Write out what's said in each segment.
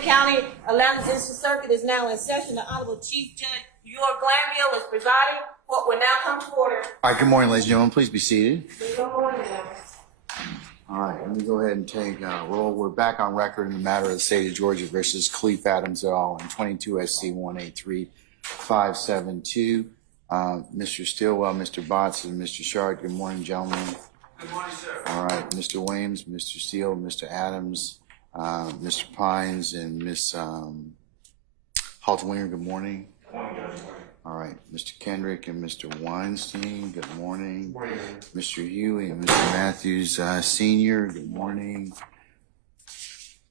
County 11th District Circuit is now in session. The Honorable Chief Judge Glanville is presiding. What will now come to order. All right, good morning, ladies and gentlemen. Please be seated. Good morning, members. All right, let me go ahead and take roll. We're back on record in the matter of the state of Georgia versus Khalif Adams et al. In 22 SC 183572. Mr. Stilwell, Mr. Botts, and Mr. Shard. Good morning, gentlemen. Good morning, sir. All right, Mr. Williams, Mr. Steele, Mr. Adams, Mr. Pines, and Ms. Halterwinger. Good morning. Good morning, Judge. All right, Mr. Kendrick and Mr. Weinstein, good morning. Good morning. Mr. Huey and Mr. Matthews, Senior, good morning.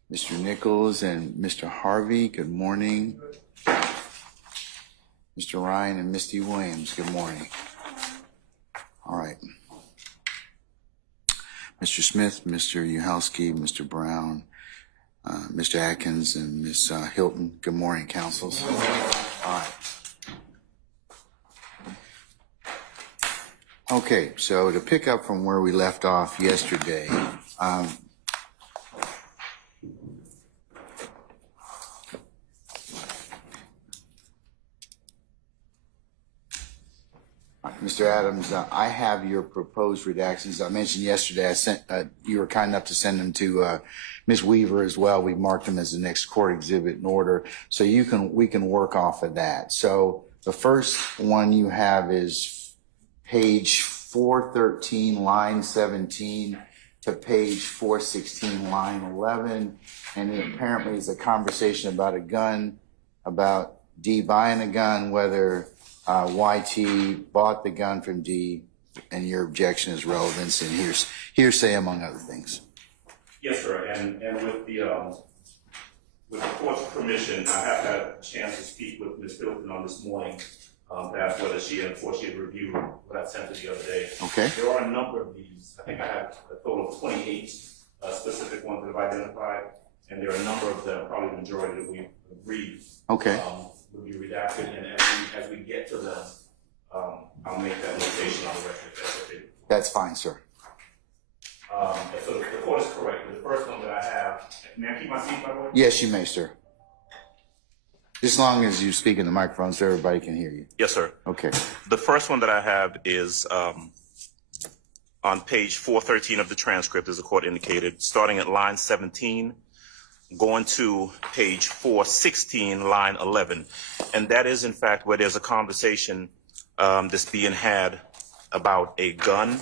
Mr. Nichols and Mr. Harvey, good morning. Mr. Ryan and Misty Williams, good morning. All right. Mr. Smith, Mr. Uhalski, Mr. Brown, Mr. Atkins, and Ms. Hilton, good morning, councils. All right. Okay, so to pick up from where we left off yesterday, Mr. Adams, I have your proposed redactions. I mentioned yesterday I sent. You were kind enough to send them to Ms. Weaver as well. We marked them as the next court exhibit in order, so we can work off of that. So the first one you have is page 413, line 17 to page 416, line 11. And it apparently is a conversation about a gun, about D buying a gun, whether YT bought the gun from D, and your objection is relevance and hearsay, among other things. Yes, sir. And with the court's permission, I have had a chance to speak with Ms. Hilton on this morning. To ask whether she had reviewed what I sent her the other day. Okay. There are a number of these. I think I have a total of 28 specific ones that I've identified, and there are a number of them, probably the majority that we agreed Okay. will be redacted. And as we get to them, I'll make that notation on the record. If that's okay. That's fine, sir. And so the court is correct. The first one that I have, may I keep my seat, by the way? Yes, you may, sir. As long as you speak in the microphone so everybody can hear you. Yes, sir. Okay. The first one that I have is on page 413 of the transcript, as the court indicated, starting at line 17, going to page 416, line 11. And that is, in fact, where there's a conversation that's being had about a gun,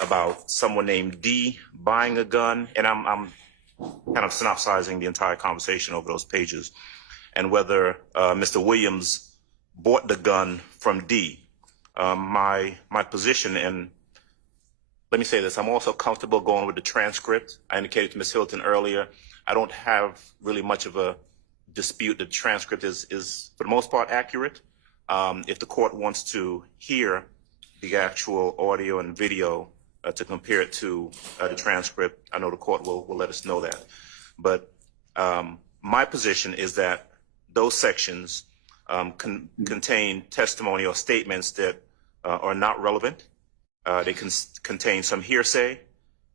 about someone named D buying a gun. And I'm kind of synopsizing the entire conversation over those pages. And whether Mr. Williams bought the gun from D. My position, and let me say this, I'm also comfortable going with the transcript. I indicated to Ms. Hilton earlier, I don't have really much of a dispute. The transcript is for the most part accurate. If the court wants to hear the actual audio and video to compare it to the transcript, I know the court will let us know that. But my position is that those sections contain testimony or statements that are not relevant. They contain some hearsay,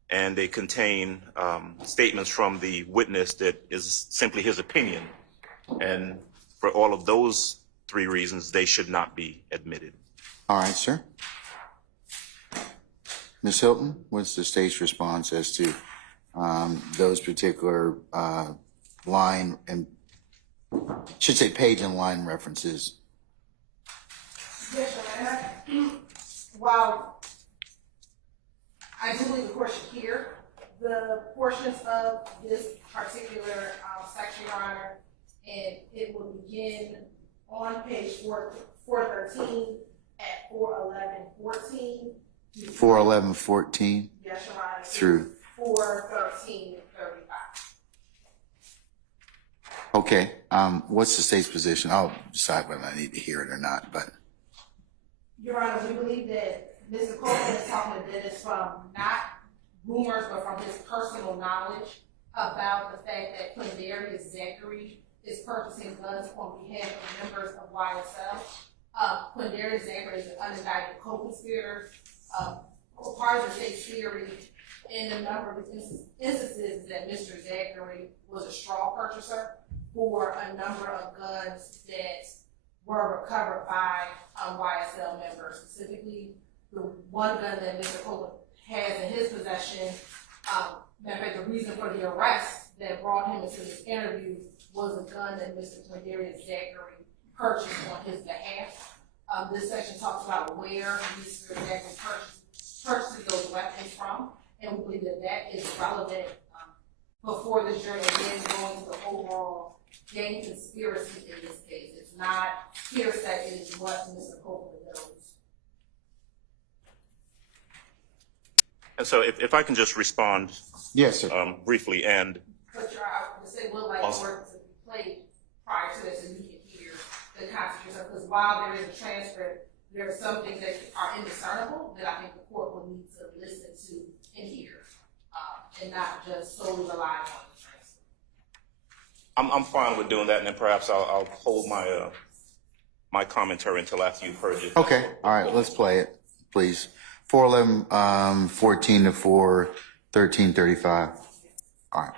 and they contain statements from the witness that is simply his opinion. And for all of those three reasons, they should not be admitted. All right, sir. Ms. Hilton, what's the state's response as to those particular line and should say page and line references? Yes, Your Honor. While I do believe the court should hear the portions of this particular section, Your Honor, and it will begin on page 413 at 411:14. 411:14. Yes, Your Honor. Through 413:35. Okay. What's the state's position? I'll decide whether I need to hear it or not. But Your Honor, we believe that Mr. Copeland is talking to Dennis from not rumors, but from his personal knowledge about the fact that Quindarius Zachary is purchasing guns on behalf of members of YSL. Quindarius Zachary is an unindicted co-conspirator. Part of the state's theory in a number of instances that Mr. Zachary was a straw purchaser. for a number of guns that were recovered by YSL members. Specifically, the one gun that Mr. Copeland has in his possession, matter of fact, the reason for the arrest that brought him into this interview was a gun that Mr. Quindarius Zachary purchased on his behalf. This section talks about where Mr. Zachary purchases those weapons from, and we believe that that is relevant before the jury, again, going to the overall gang conspiracy in this case. It's not hearsay, it is what Mr. Copeland knows. And so if I can just respond Yes, sir. briefly, and But you're, I would say, would like Awesome. work to be played prior to this, so you can hear the concentration, because while there is a transcript, there are some things that are indiscernible that I think the court will need to listen to and hear, and not just solely rely on the transcript. I'm fine with doing that, and then perhaps I'll hold my my commentary until after you've heard it. Okay, all right, let's play it, please. 411, 14 to 4, 1335. All right.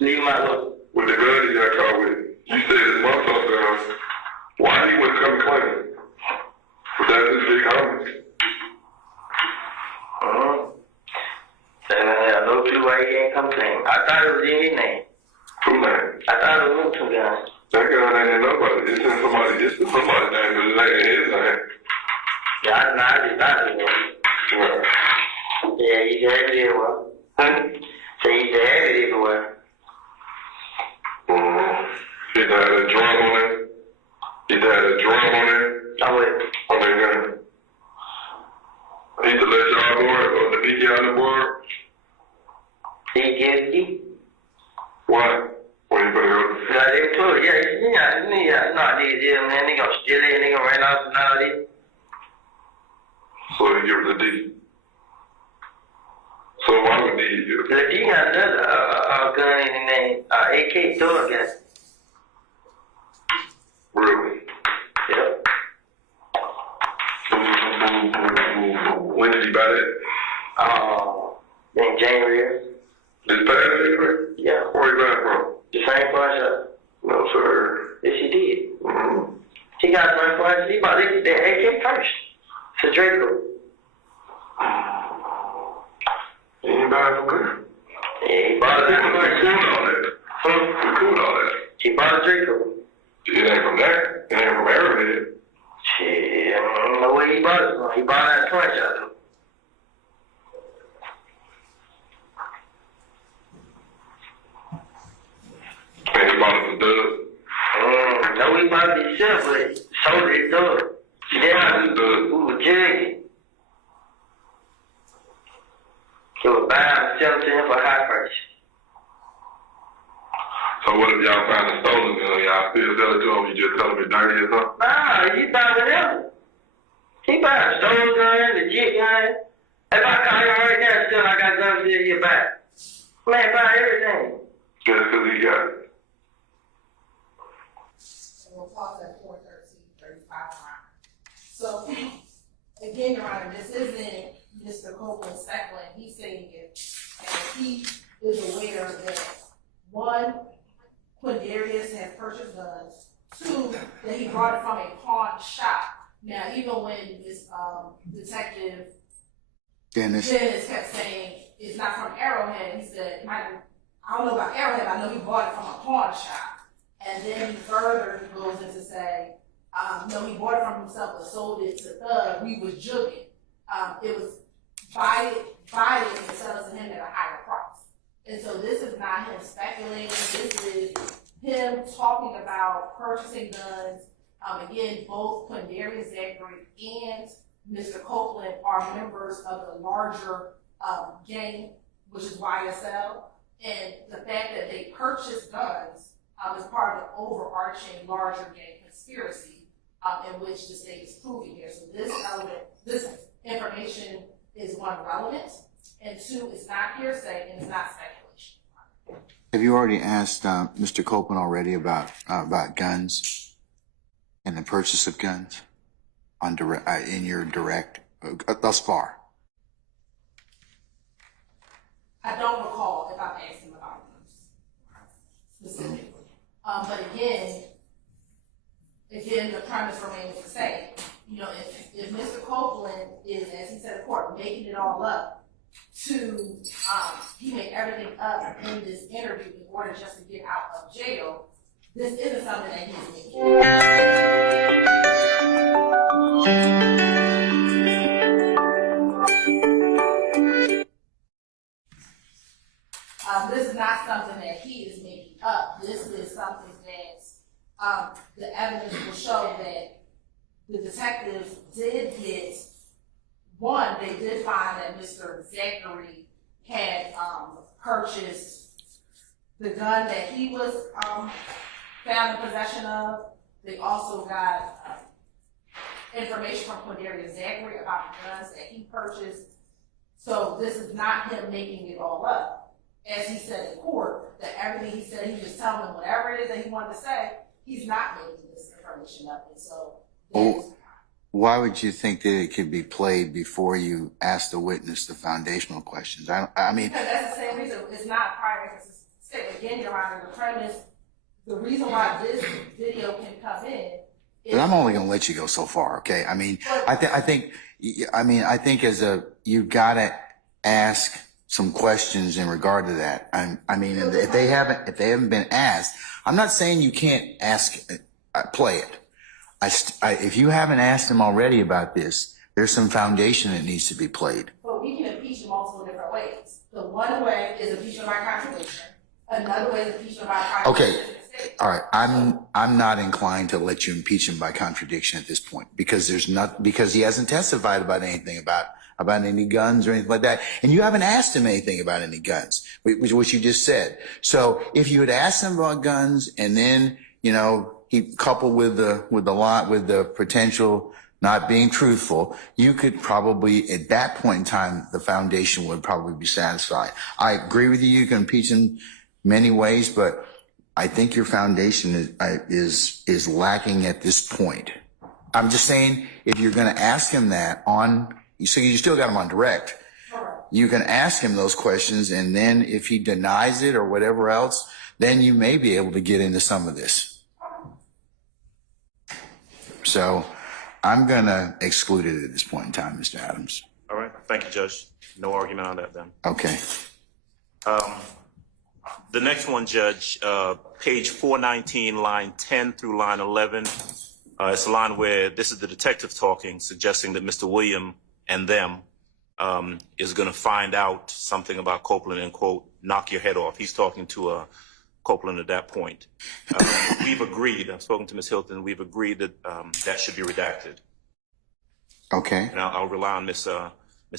Leave him out with the gun he got caught with. You said his motherfucker, why he wouldn't come claim it? Was that his big homie? I know too why he ain't come clean. I thought it was in his name. Who name? I thought it was two guns. That gun ain't in nobody. It's in somebody's name, but it ain't in his name. Yeah, I just thought it was. Right. Yeah, he said it was. So he said it was. He had a drum on it. He had a drum on it. I went. On that gun. He used to let y'all board or the Mickey on the board. CGSD? Why? When you put it up? Yeah, they told it. Yeah, man. They gonna steal it and they gonna run off and all this. So you give it a D. So why would D give it? The D got another gun in the name. AK Thor gun. Really? Yep. When did he buy that? In January. This past January? Yeah. Where he buy it from? The same pawn shop. No, sir. Yes, he did. Mm-hmm. He got my pawn. He bought the AK first. To Draco. He didn't buy it from there. Yeah, he bought it. We cool on that. We cool on that. He bought a Draco. It ain't from there. It ain't from Arrowhead. Shit, I don't know where he bought it from. He bought it at a toy shop, though. And he bought it from Doug. No, he bought it himself, but sold it to Doug. Yeah, Doug. we were jugging. He was buying and selling to him for a high price. So what if y'all find a stolen gun? Y'all still sell it to him? You just tell him it's dirty or something? Nah, he buy whatever. He buy a stolen gun, legit gun. If I call him right now, still I got guns in here back. Man, buy everything. Just because he got it. And we'll pause at 4:13:35. So, again, Your Honor, this isn't Mr. Copeland speculating, he's saying it, and he is aware that, one, Quindarius has purchased guns, two, that he brought it from a pawn shop. Now, even when this detective Dennis. kept saying it's not from Arrowhead, he said, I don't know about Arrowhead, but I know he bought it from a pawn shop. And then he further goes in to say, no, he bought it from himself but sold it to Thug. We was jugging. It was buy it and sell it to him at a higher price. And so this is not him speculating. This is him talking about purchasing guns. Again, both Quindarius Zachary and Mr. Copeland are members of the larger gang, which is YSL, and the fact that they purchased guns is part of the overarching larger gang conspiracy in which the state is proving here. So this element, this information is one, relevant, and two, it's not hearsay and it's not speculation. Have you already asked Mr. Copeland already about guns and the purchase of guns on direct in your direct thus far? I don't recall if I've asked him about them specifically. But again, the premise remains the same. You know, if Mr. Copeland is, as he said in court, making it all up to, he made everything up in this interview in order just to get out of jail, this isn't something that he's making. This is not something that he is making up. This is something that the evidence will show that the detectives did get. One, they did find that Mr. Zachary had purchased the gun that he was found in possession of. They also got information from Quindarius Zachary about the guns that he purchased. So this is not him making it all up. As he said in court, that everything he said, he just telling them whatever it is that he wanted to say, he's not making this information up. And so why would you think that it could be played before you ask the witness the foundational questions? I mean, because that's the same reason. It's not prior statement. Again, Your Honor, the premise, the reason why this video can come in is. But I'm only going to let you go so far, okay? I mean, I think as you gotta ask some questions in regard to that. I mean, if they haven't been asked, I'm not saying you can't play it. If you haven't asked them already about this, there's some foundation that needs to be played. But we can impeach in multiple different ways. The one way is impeachment by contradiction. Another way is impeachment by contradiction. Okay. All right. I'm not inclined to let you impeach him by contradiction at this point because because he hasn't testified about anything about any guns or anything like that. And you haven't asked him anything about any guns, which you just said. So if you had asked him about guns and then, you know, he coupled with the potential not being truthful, you could probably, at that point in time, the foundation would probably be satisfied. I agree with you. You can impeach in many ways, but I think your foundation is lacking at this point. I'm just saying, if you're going to ask him that so you still got him on direct. You can ask him those questions, and then if he denies it or whatever else, then you may be able to get into some of this. So I'm going to exclude it at this point in time, Mr. Adams. All right. Thank you, Judge. No argument on that then. Okay. The next one, Judge, page 419, line 10 through line 11. It's a line where this is the detective talking, suggesting that Mr. William and them is going to find out something about Copeland and, quote, knock your head off. He's talking to Copeland at that point. We've agreed, I've spoken to Ms. Hilton, we've agreed that that should be redacted. Okay. And I'll rely on Ms.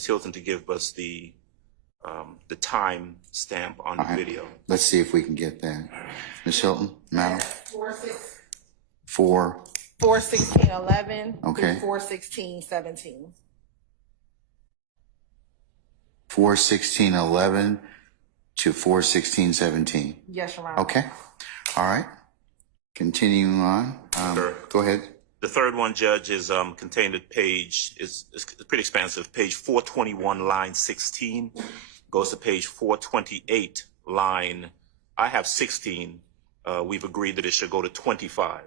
Hilton to give us the time stamp on the video. Let's see if we can get that. Ms. Hilton, madam? 4/16/11 Okay. through 4/16/17. 4/16/11 to 4/16/17. Yes, Your Honor. Okay. All right. Continuing on. Sure. Go ahead. The third one, Judge, is contained at page, is pretty expansive, page 421, line 16, goes to page 428, line, I have 16. We've agreed that it should go to 25.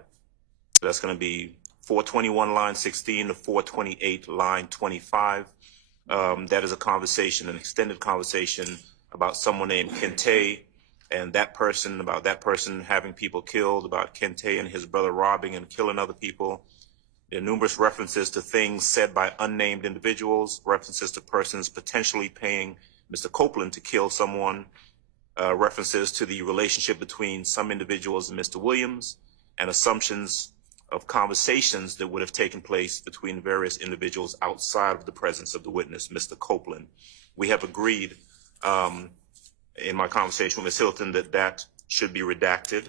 So that's going to be 421, line 16 to 428, line 25. That is a conversation, an extended conversation about someone named Kente and that person, about that person having people killed, about Kente and his brother robbing and killing other people. There are numerous references to things said by unnamed individuals, references to persons potentially paying Mr. Copeland to kill someone, references to the relationship between some individuals and Mr. Williams, and assumptions conversations that would have taken place between various individuals outside of the presence of the witness, Mr. Copeland. We have agreed in my conversation with Ms. Hilton that should be redacted.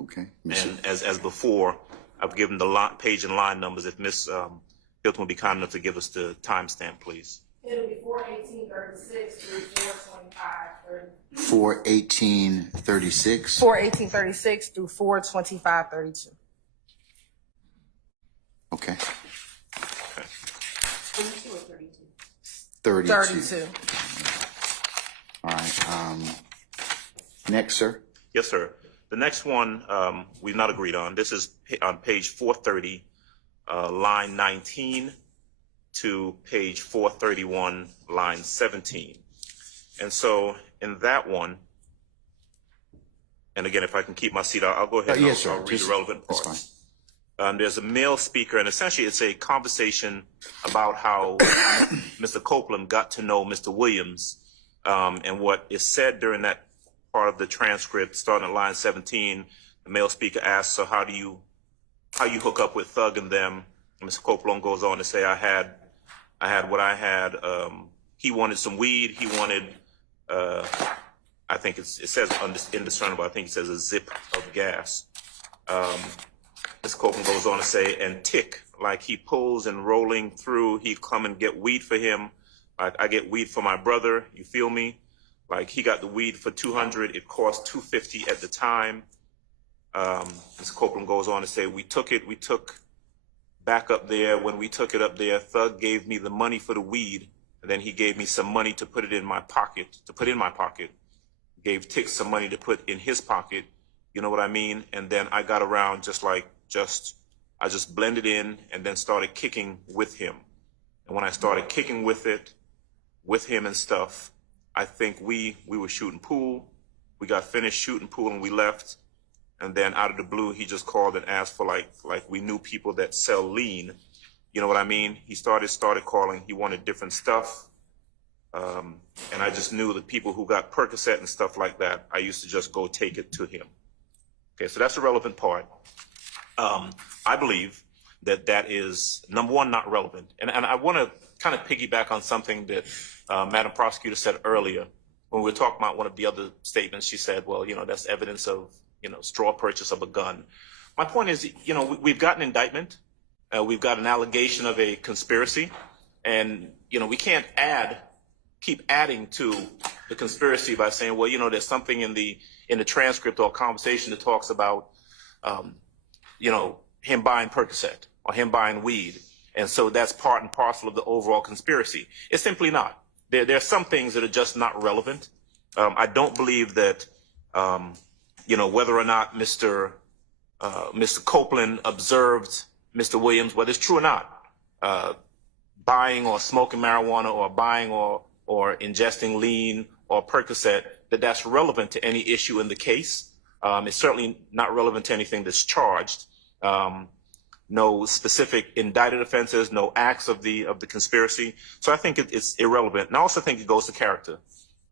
Okay. And as before, I've given the page and line numbers. If Ms. Hilton will be kind enough to give us the timestamp, please. It'll be 4/18/36 through 4/25/30. 4/18/36. 4/18/36 through 4/25/32. Okay. 22 or 32? 32. All right. Next, sir. Yes, sir. The next one we've not agreed on. This is on page 430, line 19 to page 431, line 17. And so in that one, and again, if I can keep my seat, I'll go ahead and yes, sir. I'll read the relevant That's parts. fine. There's a male speaker, and essentially it's a conversation about how Mr. Copeland got to know Mr. Williams, and what is said during that part of the transcript, starting at line 17. The male speaker asks, "So how you hook up with Thug and them?" And Mr. Copeland goes on to say, "I had what I had. He wanted some weed. He wanted, I think it says indiscernible. I think it says a zip of gas." Mr. Copeland goes on to say, "And tick, like he pulls and rolling through, he'd come and get weed for him. Like I get weed for my brother, you feel me? Like he got the weed for $200, it cost $250 at the time." Mr. Copeland goes on to say, we took back up there. When we took it up there, Thug gave me the money for the weed, and then he gave me some money to put in my pocket, gave Tick some money to put in his pocket, you know what I mean? And then I got around I just blended in and then started kicking with him. And when I started kicking with him and stuff, I think we were shooting pool. We got finished shooting pool and we left. And then out of the blue, he just called and asked for like we knew people that sell lean. You know what I mean? He started calling. He wanted different stuff. And I just knew the people who got Percocet and stuff like that, I used to just go take it to him. Okay, so that's the relevant part. I believe that is, number one, not relevant. And I want to kind of piggyback on something that Madam Prosecutor said earlier. When we were talking about one of the other statements, she said, well, that's evidence of, straw purchase of a gun. My point is, we've got an indictment. We've got an allegation of a conspiracy. And, we can't keep adding to the conspiracy by saying, well, there's something in the transcript or conversation that talks about, him buying Percocet or him buying weed. And so that's part and parcel of the overall conspiracy. It's simply not. There are some things that are just not relevant. I don't believe that, whether or not Mr. Copeland observed Mr. Williams, whether it's true or not, buying or smoking marijuana or buying or ingesting lean or Percocet, that's relevant to any issue in the case. It's certainly not relevant to anything that's charged. No specific indicted offenses, no acts of the conspiracy. So I think it's irrelevant. And I also think it goes to character.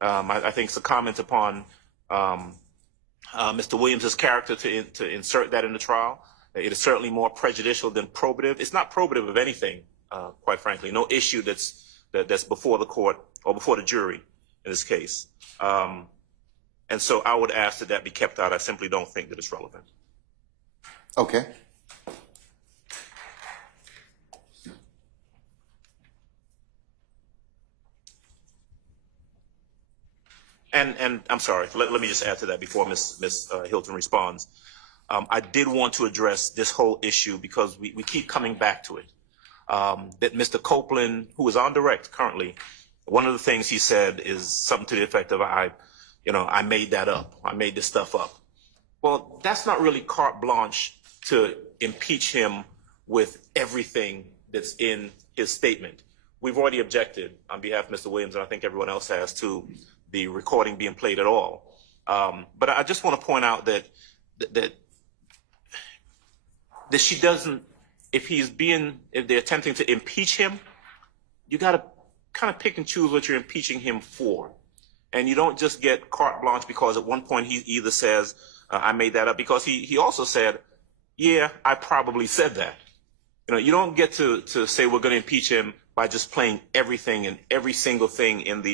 I think it's a comment upon Mr. Williams' character to insert that in the trial. It is certainly more prejudicial than probative. It's not probative of anything, quite frankly. No issue that's before the court or before the jury in this case. And so I would ask that be kept out. I simply don't think that it's relevant. Okay. And I'm sorry, let me just add to that before Ms. Hilton responds. I did want to address this whole issue because we keep coming back to it. That Mr. Copeland, who is on direct currently, one of the things he said is something to the effect of, I made that up. I made this stuff up. Well, that's not really carte blanche to impeach him with everything that's in his statement. We've already objected on behalf of Mr. Williams, and I think everyone else has, to the recording being played at all. But I just want to point out that she doesn't, if they're attempting to impeach him, you got to kind of pick and choose what you're impeaching him for. And you don't just get carte blanche because at one point he either says, I made that up, because he also said, yeah, I probably said that. You know, you don't get to say we're going to impeach him by just playing everything, and every single thing in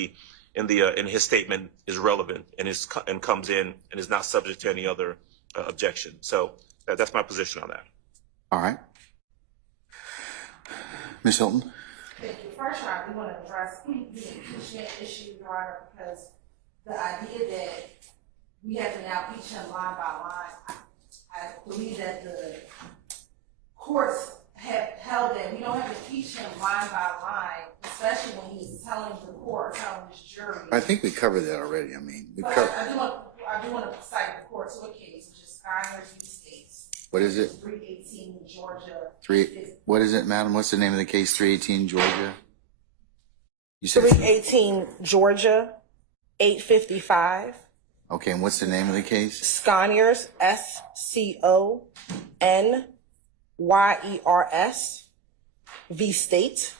his statement is relevant and comes in and is not subject to any other objection. So that's my position on that. All right. Ms. Hilton? Thank you. First, I do want to address the impeachment issue, Your Honor, because the idea that we have to now impeach him line by line, I believe that the courts have held that we don't have to impeach him line by line, especially when he's telling the court, telling his jury. I think we covered that already. I mean, But I do want to cite the court to a case, which is Skyner's v. States. what is it? 318 Georgia. What is it, madam? What's the name of the case? 318 Georgia? You said 318 Georgia, 855. Okay, and what's the name of the case? Sconyers, SCONYERS v. State.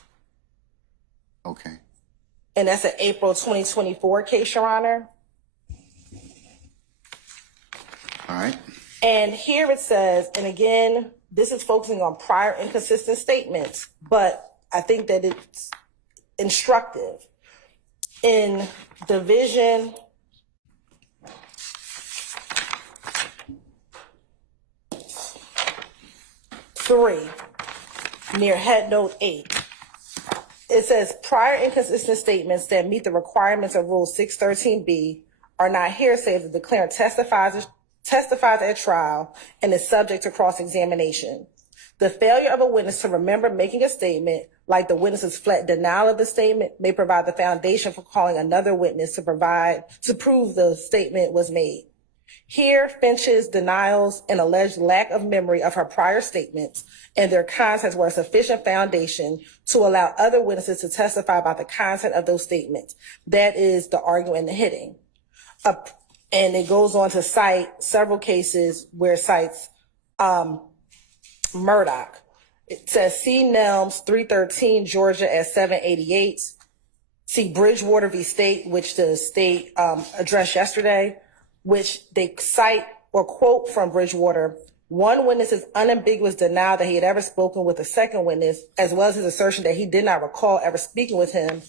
Okay. And that's an April 2024 case, Your Honor. All right. And here it says, and again, this is focusing on prior inconsistent statements, but I think that it's instructive. In Division 3, near Head Note 8, it says prior inconsistent statements that meet the requirements of Rule 613B are not hearsay if the declarant testifies at trial and is subject to cross-examination. The failure of a witness to remember making a statement, like the witness's flat denial of the statement, may provide the foundation for calling another witness to prove the statement was made. Here, Finch's denials and alleged lack of memory of her prior statements and their contents were a sufficient foundation to allow other witnesses to testify about the content of those statements. That is the argument in the hitting. And it goes on to cite several cases where it cites Murdoch. It says see Nelms 313 Georgia at 788. See Bridgewater v. State, which the state addressed yesterday, which they cite or quote from Bridgewater. One witness's unambiguous denial that he had ever spoken with a second witness, as well as his assertion that he did not recall ever speaking with him,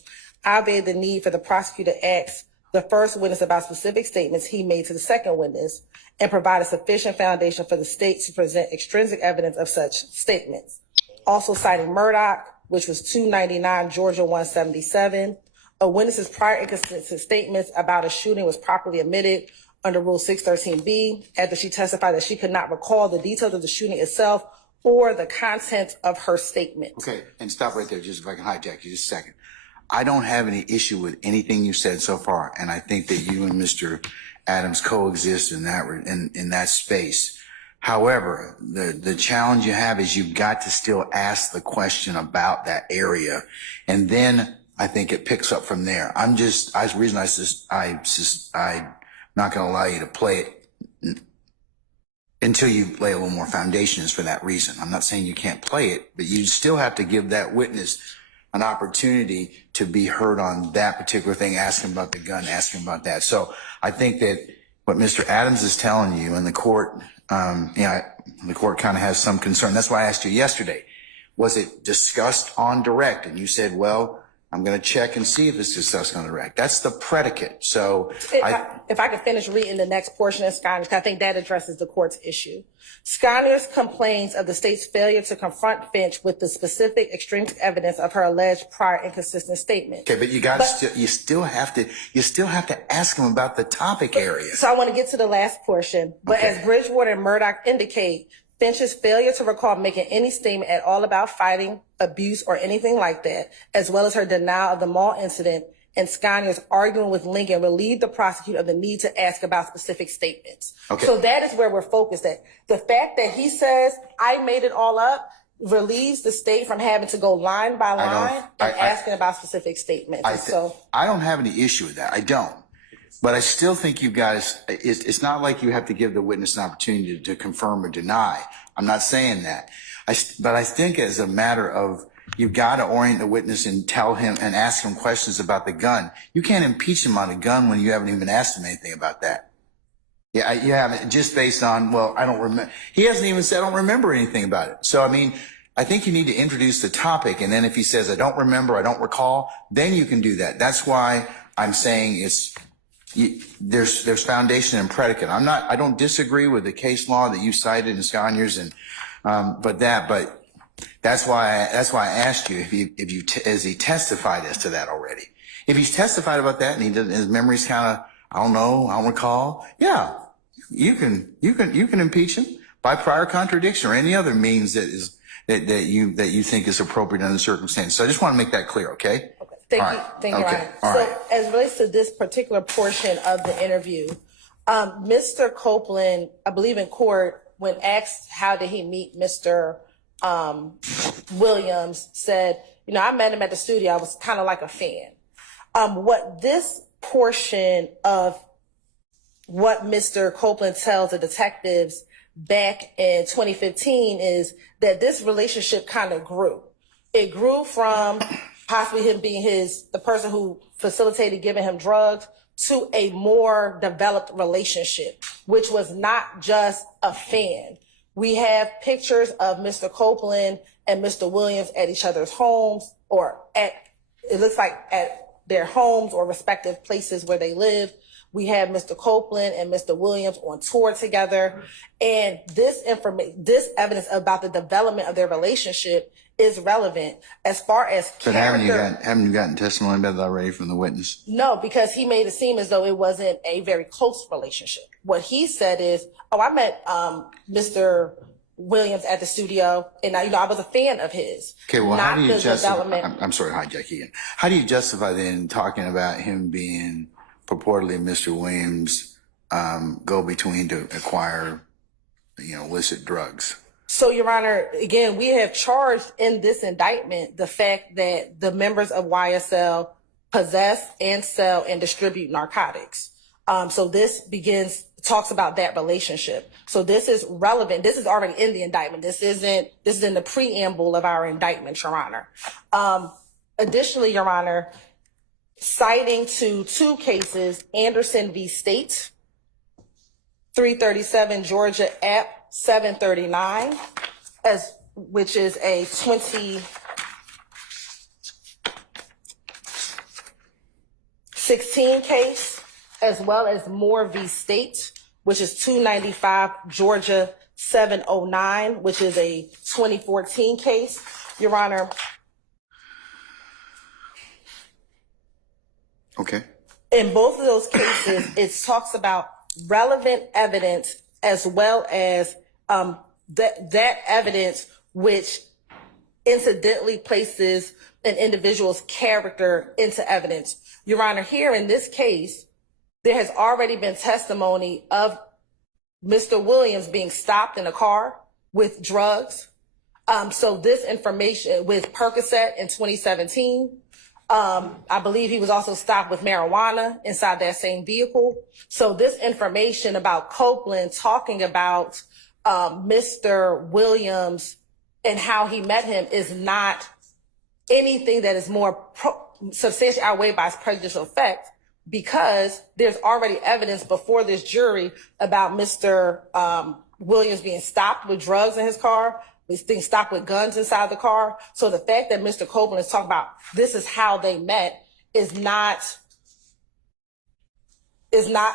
obviated the need for the prosecutor to ask the first witness about specific statements he made to the second witness and provide a sufficient foundation for the state to present extrinsic evidence of such statements. Also citing Murdoch, which was 299 Georgia 177, a witness's prior inconsistent statements about a shooting was properly admitted under Rule 613B after she testified that she could not recall the details of the shooting itself or the content of her statement. Okay, and stop right there, just if I can hijack you just a second. I don't have any issue with anything you said so far, and I think that you and Mr. Adams coexist in that space. However, the challenge you have is you've got to still ask the question about that area, and then I think it picks up from there. I'm not going to allow you to play it until you lay a little more foundations for that reason. I'm not saying you can't play it, but you still have to give that witness an opportunity to be heard on that particular thing, ask him about the gun, ask him about that. So I think that what Mr. Adams is telling you and the court, the court kind of has some concern. That's why I asked you yesterday, was it discussed on direct? And you said, well, I'm going to check and see if it's discussed on direct. That's the predicate. So if I could finish reading the next portion of Sconyers, I think that addresses the court's issue. Sconyers complains of the state's failure to confront Finch with the specific extrinsic evidence of her alleged prior inconsistent statement. Okay, but you still have to ask him about the topic area. So I want to get to the last portion. But okay. As Bridgewater and Murdoch indicate, Finch's failure to recall making any statement at all about fighting, abuse, or anything like that, as well as her denial of the mall incident, and Sconyers arguing with Lincoln relieved the prosecutor of the need to ask about specific statements. Okay. So that is where we're focused at. The fact that he says, I made it all up, relieves the state from having to go line by line and asking about specific statements. I don't have any issue with that. I don't. But I still think you guys, it's not like you have to give the witness an opportunity to confirm or deny. I'm not saying that. But I think as a matter of, you've got to orient the witness and tell him and ask him questions about the gun. You can't impeach him on a gun when you haven't even asked him anything about that. Yeah, you haven't, just based on, well, I don't remember. He hasn't even said, I don't remember anything about it. So, I mean, I think you need to introduce the topic. And then if he says, I don't remember, I don't recall, then you can do that. That's why I'm saying there's foundation and predicate. I don't disagree with the case law that you cited in Sconyers but that's why I asked you has he testified as to that already? If he's testified about that and his memory's kind of, I don't know, I don't recall. Yeah, you can impeach him by prior contradiction or any other means that you think is appropriate under the circumstances. So I just want to make that clear, okay? Thank you, Your Honor. So as it relates to this particular portion of the interview, Mr. Copeland, I believe in court, when asked how did he meet Mr. Williams, said, I met him at the studio. I was kind of like a fan. What this portion of what Mr. Copeland tells the detectives back in 2015 is that this relationship kind of grew. It grew from possibly him being the person who facilitated giving him drugs to a more developed relationship, which was not just a fan. We have pictures of Mr. Copeland and Mr. Williams at each other's homes it looks like at their homes or respective places where they live. We have Mr. Copeland and Mr. Williams on tour together. And this evidence about the development of their relationship is relevant as far as But haven't you gotten testimony about that already from the witness? No, because he made it seem as though it wasn't a very close relationship. What he said is, I met Mr. Williams at the studio, and I was a fan of his. Okay, well, how do you justify? I'm sorry, hijack again. How do you justify then talking about him being purportedly Mr. Williams' go-between to acquire, illicit drugs? So, Your Honor, again, we have charged in this indictment the fact that the members of YSL possess and sell and distribute narcotics. So this talks about that relationship. So this is relevant. This is already in the indictment. This is in the preamble of our indictment, Your Honor. Additionally, Your Honor, citing to two cases, Anderson v. State, 337 Georgia App 739, which is a 2016 case, as well as Moore v. State, which is 295 Georgia 709, which is a 2014 case, Your Honor. Okay. In both of those cases, it talks about relevant evidence as well as that evidence which incidentally places an individual's character into evidence. Your Honor, here in this case, there has already been testimony of Mr. Williams being stopped in a car with drugs. So this information with Percocet in 2017, I believe he was also stopped with marijuana inside that same vehicle. So this information about Copeland talking about Mr. Williams and how he met him is not anything that is more substantially outweighed by its prejudicial effect, because there's already evidence before this jury about Mr. Williams being stopped with drugs in his car, being stopped with guns inside the car. So the fact that Mr. Copeland is talking about this is how they met is not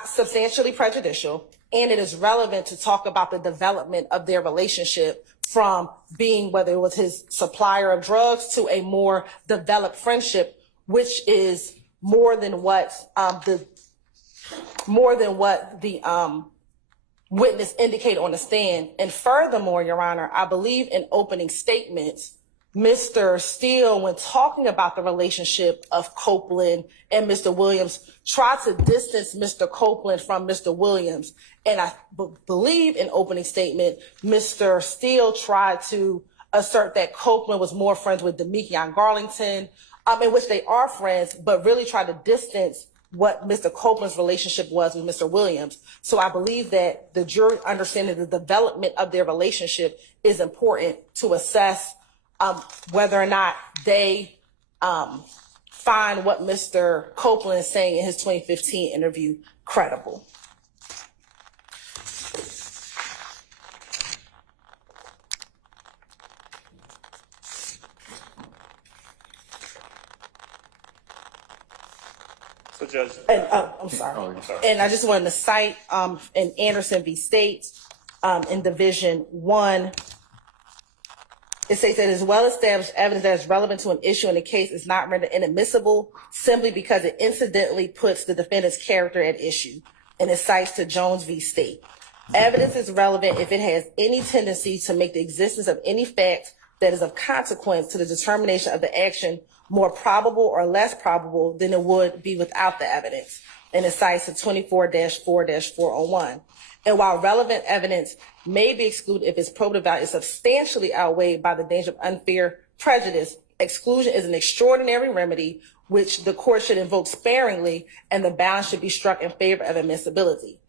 substantially prejudicial, and it is relevant to talk about the development of their relationship from being, whether it was his supplier of drugs, to a more developed friendship, which is more than what the witness indicated on the stand. And furthermore, Your Honor, I believe in opening statements, Mr. Steele, when talking about the relationship of Copeland and Mr. Williams, tried to distance Mr. Copeland from Mr. Williams. And I believe in opening statement, Mr. Steele tried to assert that Copeland was more friends with Demekion Garlington, in which they are friends, but really tried to distance what Mr. Copeland's relationship was with Mr. Williams. So I believe that the jury understanding the development of their relationship is important to assess whether or not they find what Mr. Copeland is saying in his 2015 interview credible. So, Judge, And I'm sorry. And I just wanted to cite in Anderson v. States in Division 1, it states that it is well-established evidence that is relevant to an issue in the case is not rendered inadmissible simply because it incidentally puts the defendant's character at issue. And it cites to Jones v. State. Evidence is relevant if it has any tendency to make the existence of any fact that is of consequence to the determination of the action more probable or less probable than it would be without the evidence. And it cites to 24-4-401. And while relevant evidence may be excluded if its probative value is substantially outweighed by the danger of unfair prejudice, exclusion is an extraordinary remedy which the court should invoke sparingly, and the balance should be struck in favor of admissibility.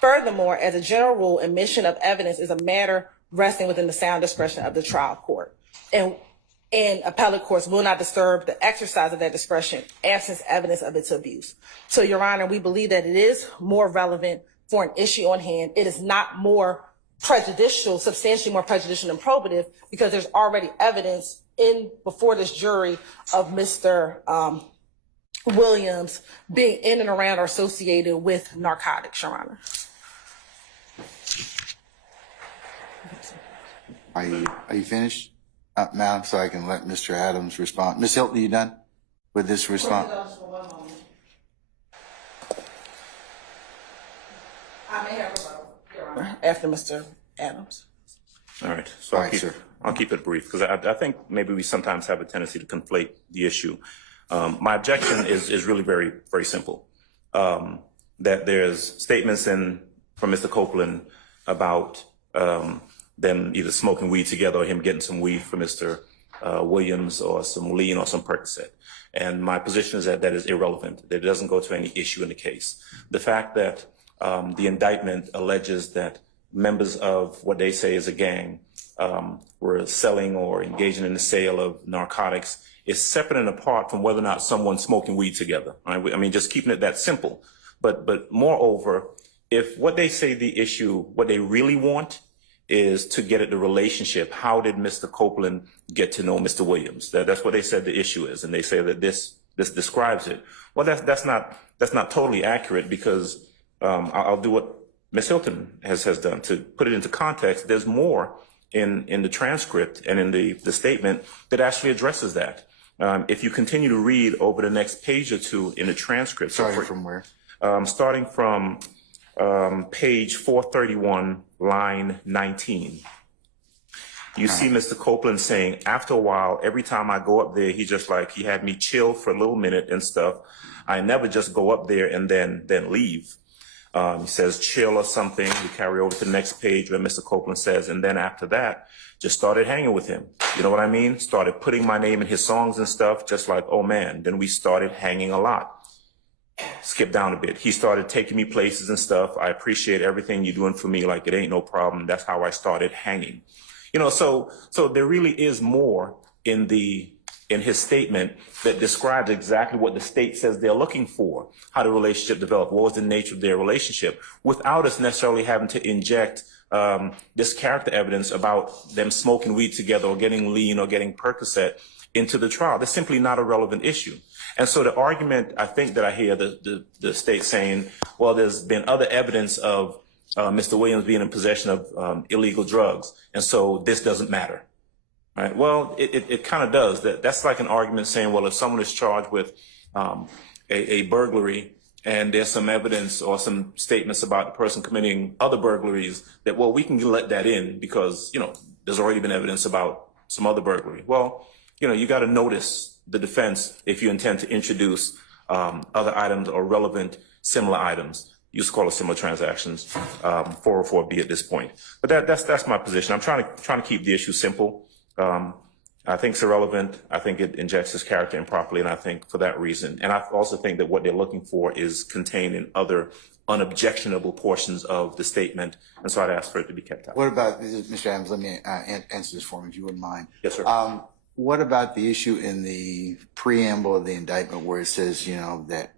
Furthermore, as a general rule, admission of evidence is a matter resting within the sound discretion of the trial court. And appellate courts will not disturb the exercise of that discretion absent evidence of its abuse. So, Your Honor, we believe that it is more relevant for an issue on hand. It is not more prejudicial, substantially more prejudicial than probative, because there's already evidence before this jury of Mr. Williams being in and around or associated with narcotics, Your Honor. Are you finished, Madam? So I can let Mr. Adams respond. Ms. Hilton, you done with this response? I may have a vote, Your Honor. After Mr. Adams. all right. So All right, sir. I'll keep it brief because I think maybe we sometimes have a tendency to conflate the issue. My objection is really very, very simple. That there's statements from Mr. Copeland about them either smoking weed together or him getting some weed from Mr. Williams or some lean or some Percocet. And my position is that that is irrelevant, that it doesn't go to any issue in the case. The fact that the indictment alleges that members of what they say is a gang were selling or engaging in the sale of narcotics is separate and apart from whether or not someone's smoking weed together. Right? I mean, just keeping it that simple. But moreover, if what they say the issue, what they really want is to get at the relationship. How did Mr. Copeland get to know Mr. Williams? That's what they said the issue is, and they say that this describes it. Well, that's not totally accurate because I'll do what Ms. Hilton has done to put it into context. There's more in the transcript and in the statement that actually addresses that. If you continue to read over the next page or two in the transcript, Starting from where? Starting from page 431, line 19. You see Mr. Copeland saying, after a while, every time I go up there, he had me chill for a little minute and stuff. I never just go up there and then leave. He says chill or something. We carry over to the next page where Mr. Copeland says, and then after that, just started hanging with him. You know what I mean? Started putting my name in his songs and stuff, just like, oh man. Then we started hanging a lot. Skip down a bit. He started taking me places and stuff. I appreciate everything you're doing for me. Like, it ain't no problem. That's how I started hanging. You know, so there really is more in his statement that describes exactly what the state says they're looking for, how the relationship developed, what was the nature of their relationship, without us necessarily having to inject this character evidence about them smoking weed together or getting lean or getting Percocet into the trial. That's simply not a relevant issue. And so the argument, I think, that I hear the state saying, well, there's been other evidence of Mr. Williams being in possession of illegal drugs, and so this doesn't matter. Right? Well, it kind of does. That's like an argument saying, well, if someone is charged with a burglary and there's some evidence or some statements about the person committing other burglaries, that, well, we can let that in because, you know, there's already been evidence about some other burglary. Well, you know, you got to notice the defense if you intend to introduce other items or relevant similar items. You used to call it similar transactions, 404B at this point. But that's my position. I'm trying to keep the issue simple. I think it's irrelevant. I think it injects his character improperly, and I think for that reason. And I also think that what they're looking for is contained in other unobjectionable portions of the statement, and so I'd ask for it to be kept out. What about, Mr. Adams, let me answer this for me, if you wouldn't mind. Yes, sir. What about the issue in the preamble of the indictment where it says, you know, that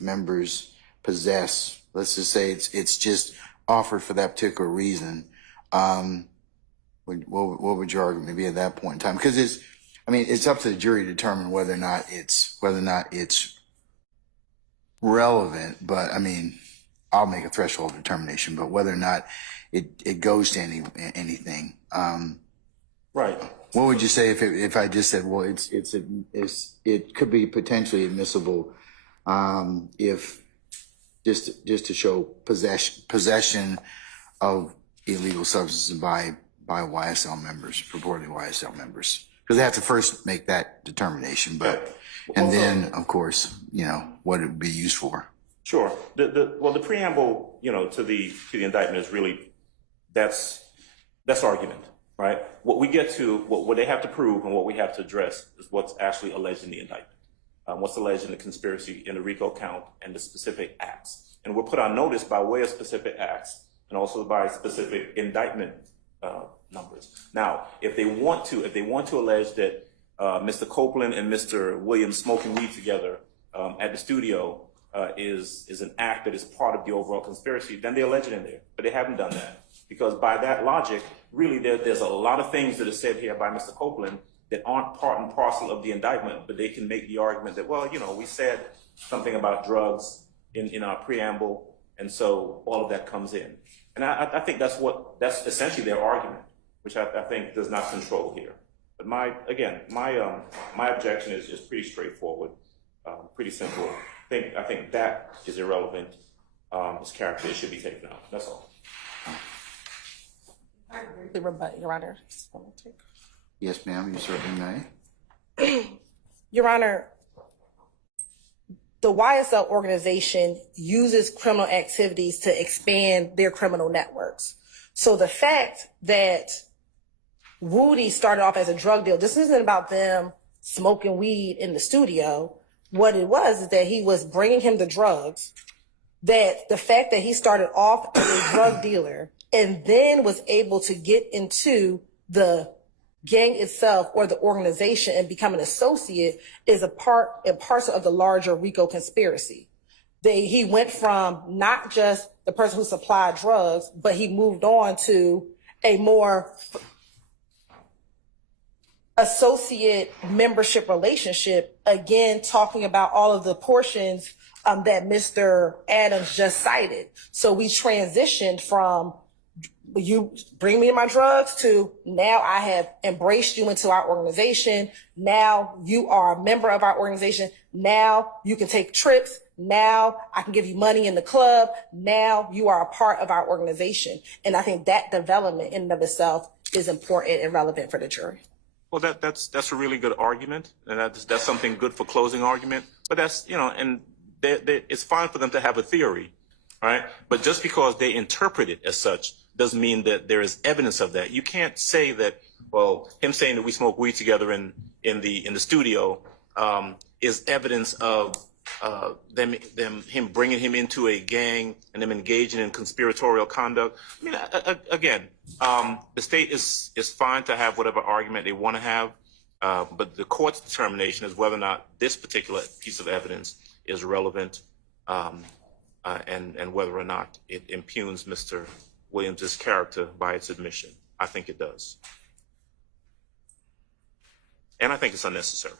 members possess, let's just say it's just offered for that particular reason. What would your argument be at that point in time? Because it's up to the jury to determine whether or not it's relevant, but I mean, I'll make a threshold determination, but whether or not it goes to anything. Right. What would you say if I just said, well, it could be potentially admissible, if just to show possession of illegal substances by YSL members, purportedly YSL members, because they have to first make that determination, but, and then of course, what it would be used for. Sure. The preamble, to the indictment is really, that's argument, right? What we get to, what they have to prove and what we have to address is what's actually alleged in the indictment. What's alleged in the conspiracy, in the RICO count, and the specific acts. And we're put on notice by way of specific acts and also by specific indictment numbers. Now, if they want to allege that Mr. Copeland and Mr. Williams smoking weed together at the studio is an act that is part of the overall conspiracy, then they allege it in there. But they haven't done that. Because by that logic, really there's a lot of things that are said here by Mr. Copeland that aren't part and parcel of the indictment, but they can make the argument that, well, we said something about drugs in our preamble, and so all of that comes in. And I think that's essentially their argument, which I think does not control here. But my objection is pretty straightforward, pretty simple. I think that is irrelevant. His character should be taken out. That's all. The rebut, Your Honor. Yes, ma'am, you certainly may. Your Honor, the YSL organization uses criminal activities to expand their criminal networks. So the fact that Woody started off as a drug dealer, this isn't about them smoking weed in the studio. What it was is that he was bringing him the drugs, that the fact that he started off as a drug dealer and then was able to get into the gang itself or the organization and become an associate is a part and parcel of the larger RICO conspiracy. He went from not just the person who supplied drugs, but he moved on to a more associate membership relationship, again, talking about all of the portions that Mr. Adams just cited. So we transitioned from you bring me my drugs to now I have embraced you into our organization. Now you are a member of our organization. Now you can take trips. Now I can give you money in the club. Now you are a part of our organization. And I think that development in and of itself is important and relevant for the jury. Well, that's a really good argument, and that's something good for closing argument. But that's and it's fine for them to have a theory, right? But just because they interpret it as such doesn't mean that there is evidence of that. You can't say that, well, him saying that we smoke weed together in the studio is evidence of him bringing him into a gang and them engaging in conspiratorial conduct. I mean, again, the state is fine to have whatever argument they want to have, but the court's determination is whether or not this particular piece of evidence is relevant, and whether or not it impugns Mr. Williams's character by its admission. I think it does. And I think it's unnecessary.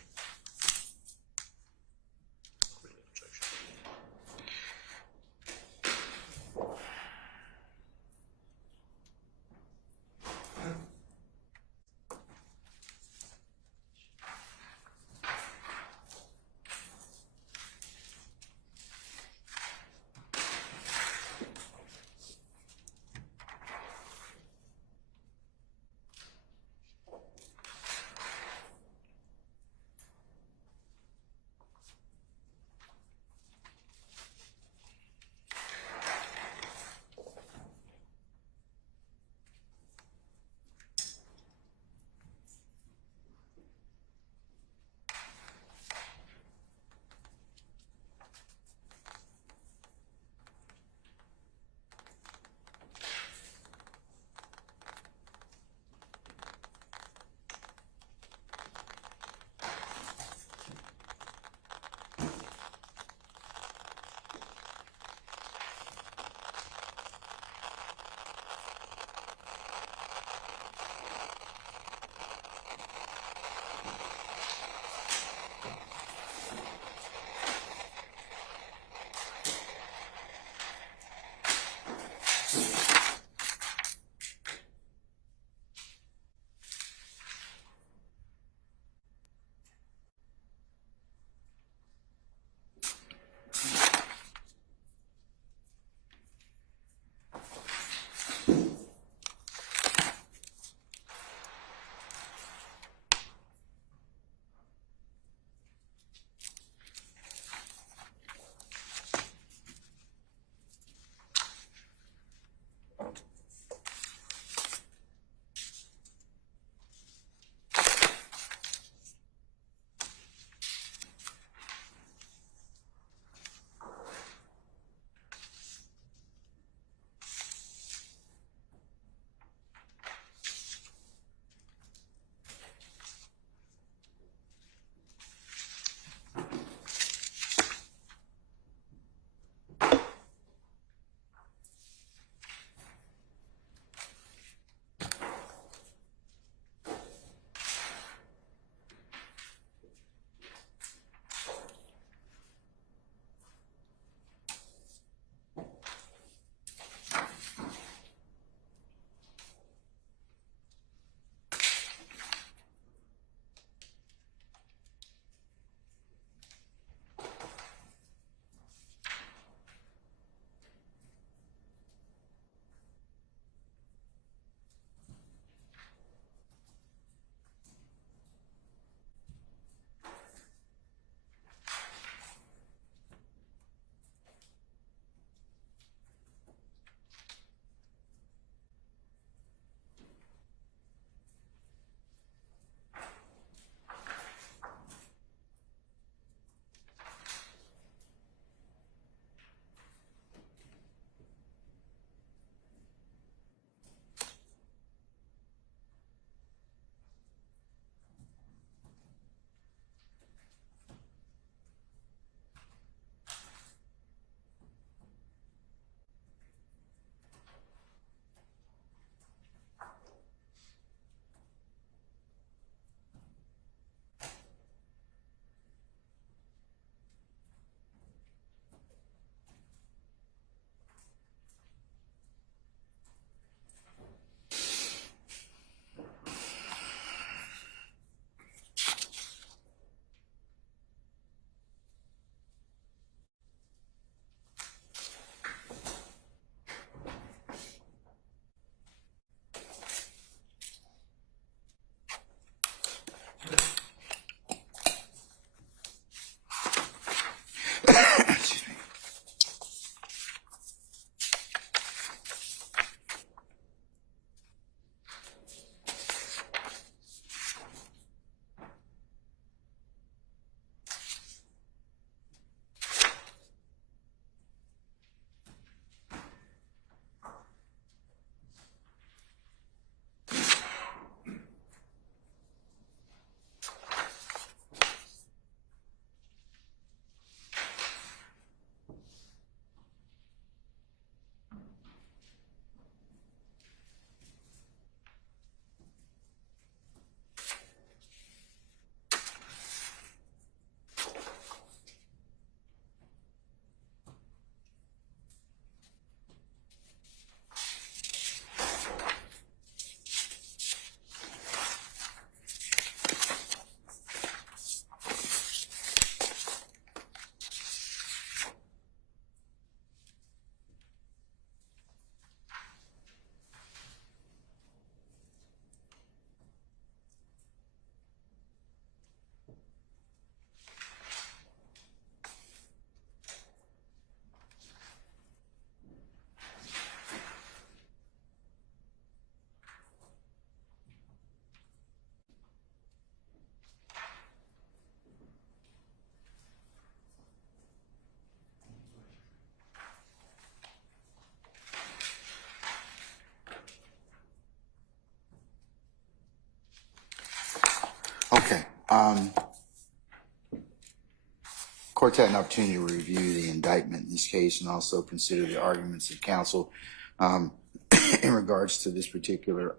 Court had an opportunity to review the indictment in this case and also consider the arguments of counsel in regards to this particular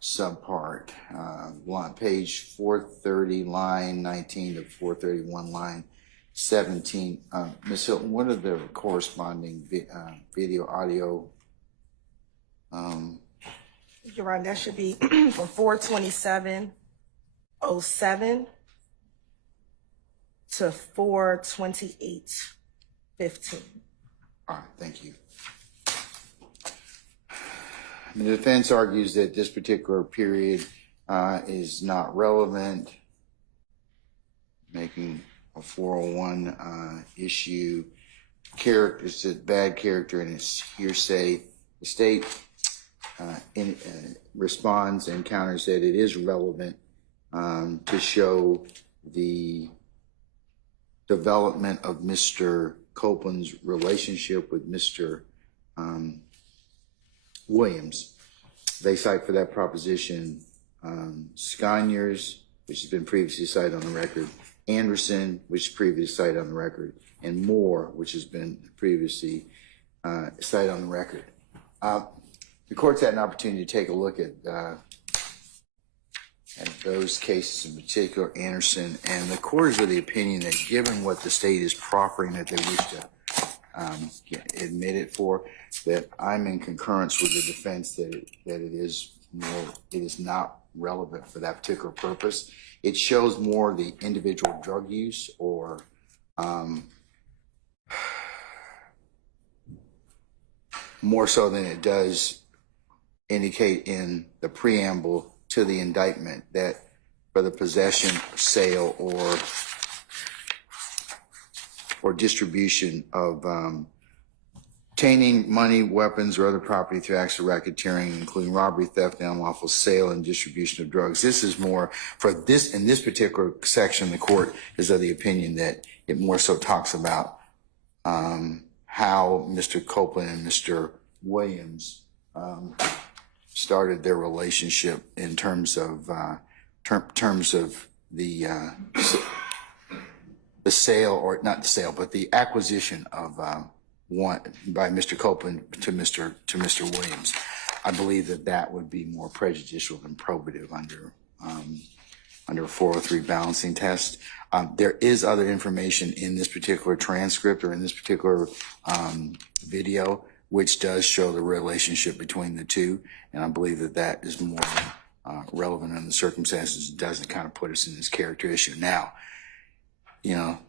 subpart. Page 430, line 19 to 431, line 17. Ms. Hilton, what are the corresponding video, audio? Your Honor, that should be from 427:07 to 428:15. All right, thank you. The defense argues that this particular period is not relevant, making a 401 issue. It's a bad character and it's hearsay. The state responds and counters that it is relevant to show the development of Mr. Copeland's relationship with Mr. Williams. They cite for that proposition Sconyers, which has been previously cited on the record, Anderson, which is previously cited on the record, and Moore, which has been previously cited on the record. The court's had an opportunity to take a look at those cases, in particular Anderson, and the court is of the opinion that given what the state is proffering that they wish to admit it for, that I'm in concurrence with the defense that it is not relevant for that particular purpose. It shows more the individual drug use or more so than it does indicate in the preamble to the indictment that for the possession, sale, or distribution of obtaining money, weapons, or other property through acts of racketeering, including robbery, theft, and unlawful sale and distribution of drugs. This is more for this, in this particular section, the court is of the opinion that it more so talks about how Mr. Copeland and Mr. Williams started their relationship in terms of the sale, or not the sale, but the acquisition of one by Mr. Copeland to Mr. Williams. I believe that would be more prejudicial than probative under a 403 balancing test. There is other information in this particular transcript or in this particular video which does show the relationship between the two, and I believe that is more relevant in the circumstances. It doesn't kind of put us in this character issue. Now,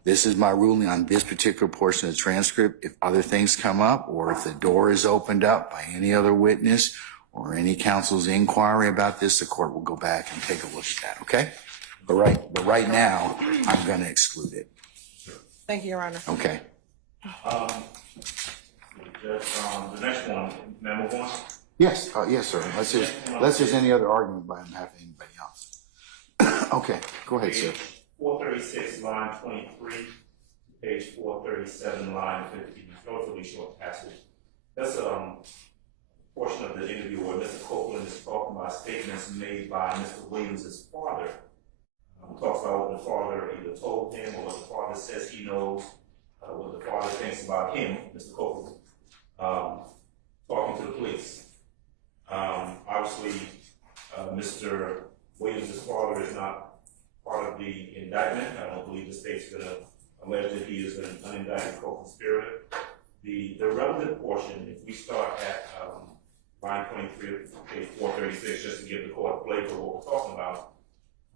this is my ruling on this particular portion of the transcript. If other things come up, or if the door is opened up by any other witness or any counsel's inquiry about this, the court will go back and take a look at that, okay? But right now, I'm going to exclude it. Thank you, Your Honor. Okay. The next one, may I move on? Yes, yes, sir. Unless there's any other argument by him having anybody else. Okay, go ahead, sir. 436, line 23, page 437, line 50. Relatively short passage. That's a portion of the interview where Mr. Copeland is talking about statements made by Mr. Williams' father. Talks about what the father either told him or what the father says he knows, what the father thinks about him, Mr. Copeland, talking to the police. Obviously, Mr. Williams' father is not part of the indictment. I don't believe the state's going to allege that he is an unindicted co-conspirator. The relevant portion, if we start at line 23 of page 436, just to give the court flavor of what we're talking about,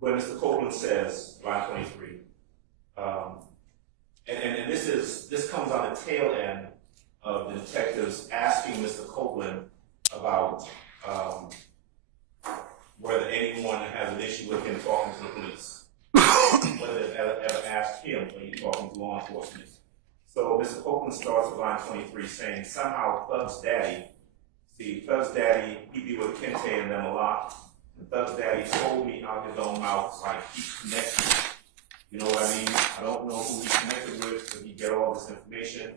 when Mr. Copeland says, line 23, and this comes on the tail end of the detectives asking Mr. Copeland about whether anyone has an issue with him talking to the police. Whether they've ever asked him when he's talking to law enforcement. So Mr. Copeland starts with line 23 saying, somehow Thug's daddy, he be with Kente and them a lot, and Thug's daddy told me out his own mouth, like he's connected. You know what I mean? I don't know who he's connected with, but he get all this information.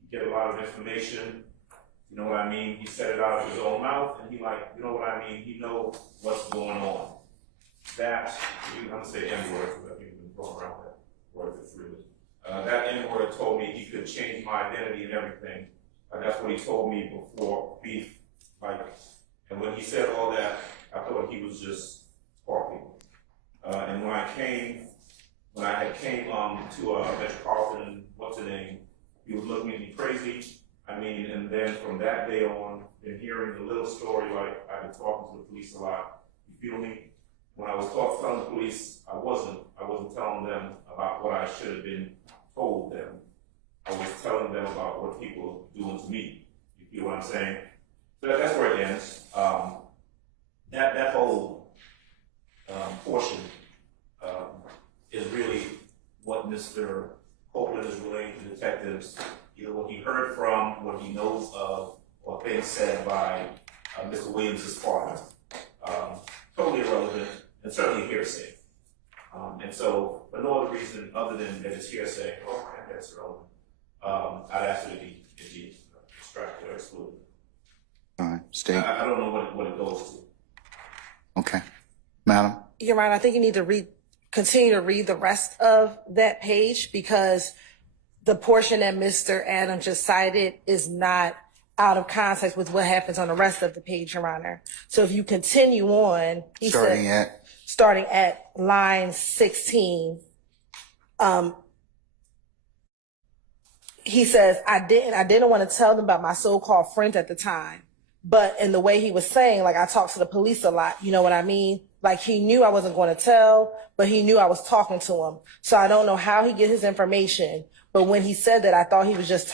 He get a lot of information. You know what I mean? He said it out of his own mouth, and he you know what I mean? He knows what's going on. that, I'm gonna say N-word, because I've been throwing around that word for freely. That N-word told me he could change my identity and everything. That's what he told me before beef. And when he said all that, I thought he was just talking. And when I came to Metropolitan, what's the name? He was looking at me crazy. I mean, and then from that day on, been hearing the little story, like I've been talking to the police a lot. You feel me? When I was telling the police, I wasn't telling them about what I should have been told them. I was telling them about what people are doing to me. You feel what I'm saying? So that's where it ends. That whole portion is really what Mr. Copeland is relaying to detectives, either what he heard from, what he knows of, or things said by Mr. Williams' father. Totally irrelevant, and certainly hearsay. And so, for no other reason other than that it's hearsay, that's irrelevant, I'd ask it to be extracted or excluded. All right, State. I don't know what it goes to. Okay. Madam? Your Honor, I think you need to continue to read the rest of that page, because the portion that Mr. Adams just cited is not out of context with what happens on the rest of the page, Your Honor. So if you continue on, starting at line 16, he says, I didn't want to tell them about my so-called friends at the time. But in the way he was saying, like, I talked to the police a lot, you know what I mean? Like, he knew I wasn't going to tell, but he knew I was talking to him. So I don't know how he get his information. But when he said that, I thought he was just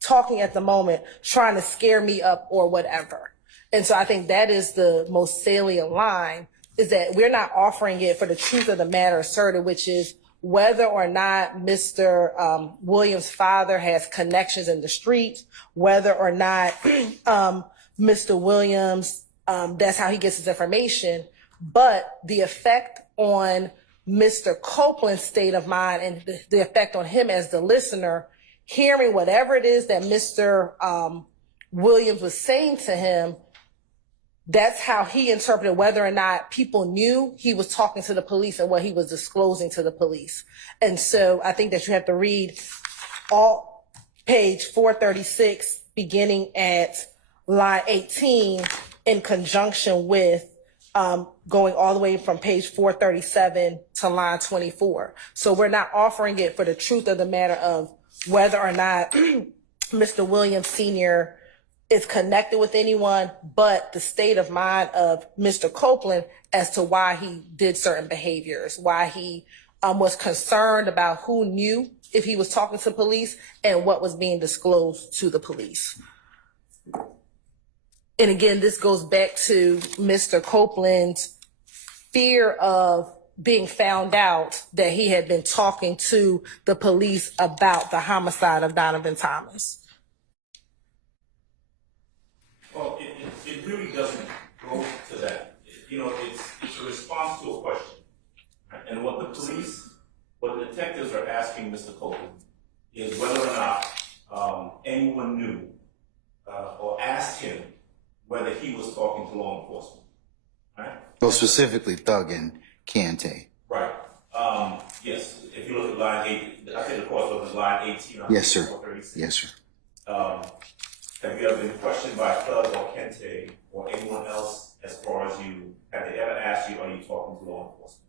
talking at the moment, trying to scare me up or whatever. And so I think that is the most salient line, is that we're not offering it for the truth of the matter asserted, which is whether or not Mr. Williams' father has connections in the street, whether or not Mr. Williams, that's how he gets his information. But the effect on Mr. Copeland's state of mind and the effect on him as the listener, hearing whatever it is that Mr. Williams was saying to him, that's how he interpreted whether or not people knew he was talking to the police and what he was disclosing to the police. And so I think that you have to read all page 436, beginning at line 18, in conjunction with going all the way from page 437 to line 24. So we're not offering it for the truth of the matter of whether or not Mr. Williams Sr. is connected with anyone, but the state of mind of Mr. Copeland as to why he did certain behaviors, why he was concerned about who knew if he was talking to police and what was being disclosed to the police. And again, this goes back to Mr. Copeland's fear of being found out that he had been talking to the police about the homicide of Donovan Thomas. Well, it really doesn't go to that. You know, it's a response to a question. Right? And what the detectives are asking Mr. Copeland is whether or not anyone knew or asked him whether he was talking to law enforcement. Right? Well, specifically Thug and Kante. Right. Yes. If you look at line 8, I think the course was line 18. Yes, sir. Yes, sir. Have you ever been questioned by Thug or Kente or anyone else as far as have they ever asked you, are you talking to law enforcement?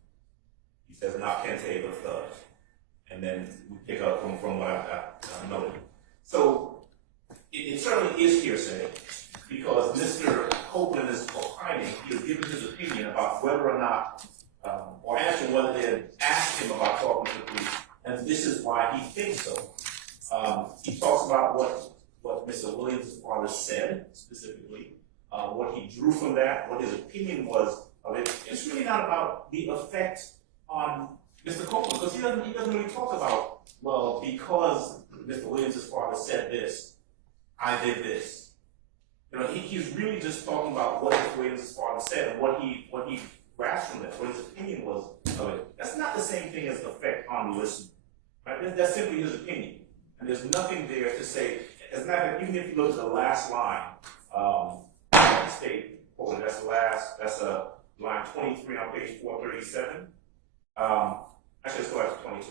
He says, not Kente, but Thug. And then we pick up from what I noted. So it certainly is hearsay, because Mr. Copeland is opining, he is giving his opinion about whether or not, or asking whether they had asked him about talking to the police, and this is why he thinks so. He talks about what Mr. Williams' father said specifically, what he drew from that, what his opinion was of it. It's really not about the effect on Mr. Copeland, because he doesn't really talk about, well, because Mr. Williams' father said this, I did this. You know, he's really just talking about what Mr. Williams' father said and what he grasped from that, what his opinion was of it. That's not the same thing as effect on the listener. Right? That's simply his opinion. And there's nothing there to say. As a matter of fact, even if you look at the last line, state, that's line 23 on page 437. Actually, let's go back to 22.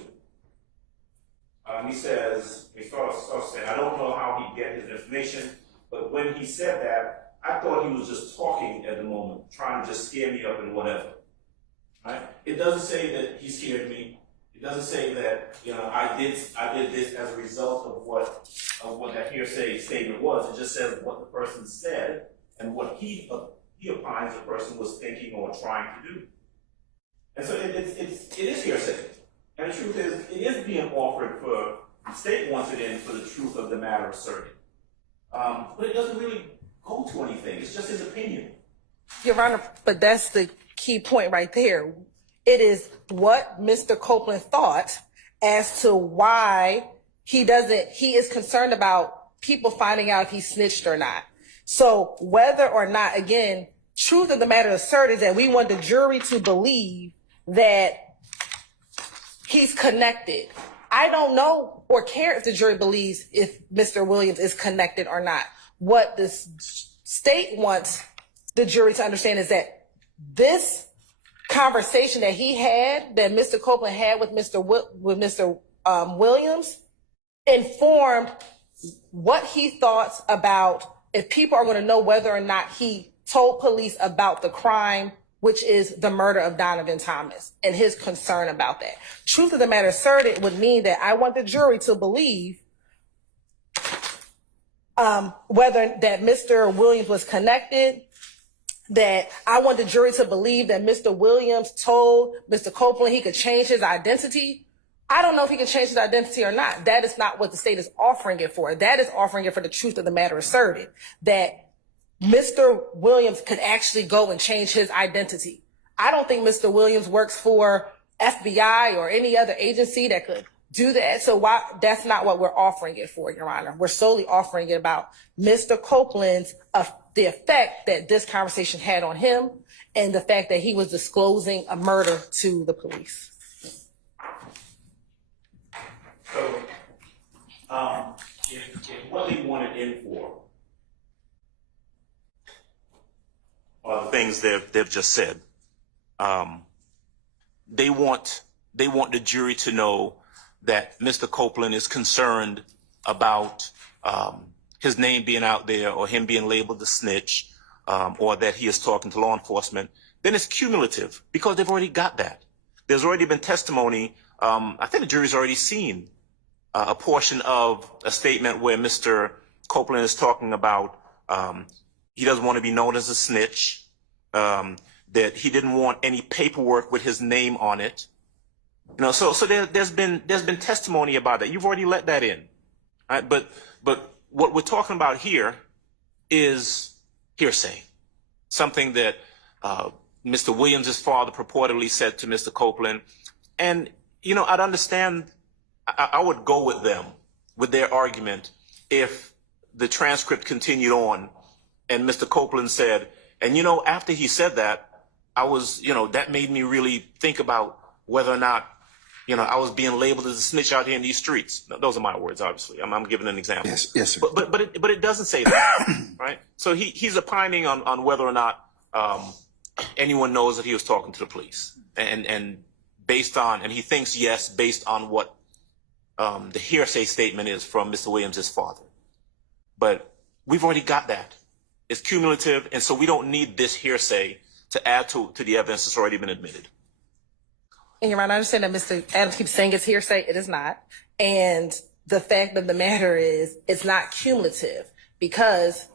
He says, he starts saying, I don't know how he get his information, but when he said that, I thought he was just talking at the moment, trying to just scare me up and whatever. Right? It doesn't say that he scared me. It doesn't say that, you know, I did this as a result of what that hearsay statement was. It just says what the person said and what he opines the person was thinking or trying to do. And so it is hearsay. And the truth is, it is being offered for, the state wants it in for the truth of the matter asserted. But it doesn't really go to anything. It's just his opinion. Your Honor, but that's the key point right there. It is what Mr. Copeland thought as to why he is concerned about people finding out if he snitched or not. So whether or not, again, truth of the matter asserted that we want the jury to believe that he's connected. I don't know or care if the jury believes if Mr. Williams is connected or not. What the state wants the jury to understand is that this conversation that he had, that Mr. Copeland had with Mr. Williams, informed what he thought about if people are going to know whether or not he told police about the crime, which is the murder of Donovan Thomas, and his concern about that. Truth of the matter asserted would mean that I want the jury to believe whether that Mr. Williams was connected, that I want the jury to believe that Mr. Williams told Mr. Copeland he could change his identity. I don't know if he can change his identity or not. That is not what the state is offering it for. That is offering it for the truth of the matter asserted, that Mr. Williams could actually go and change his identity. I don't think Mr. Williams works for FBI or any other agency that could do that. So that's not what we're offering it for, Your Honor. We're solely offering it about Mr. Copeland's, the effect that this conversation had on him and the fact that he was disclosing a murder to the police. So, if what they wanted in for are the things they've just said, they want the jury to know that Mr. Copeland is concerned about his name being out there or him being labeled a snitch, or that he is talking to law enforcement, then it's cumulative because they've already got that. There's already been testimony. I think the jury's already seen a portion of a statement where Mr. Copeland is talking about he doesn't want to be known as a snitch, that he didn't want any paperwork with his name on it. You know, so there's been testimony about that. You've already let that in, right? But what we're talking about here is hearsay, something that Mr. Williams' father purportedly said to Mr. Copeland. And, you know, I'd understand, I would go with them, with their argument, if the transcript continued on and Mr. Copeland said, and, you know, after he said that, I was, you know, that made me really think about whether or not, you know, I was being labeled as a snitch out here in these streets. No, those are my words, obviously. I'm giving an example. Yes, sir. But it doesn't say that, right? So he's opining on whether or not anyone knows that he was talking to the police, and based on, and he thinks yes, based on what the hearsay statement is from Mr. Williams' father. But we've already got that. It's cumulative, and so we don't need this hearsay to add to the evidence that's already been admitted. And Your Honor, I understand that Mr. Adams keeps saying it's hearsay. It is not. And the fact of the matter is it's not cumulative, because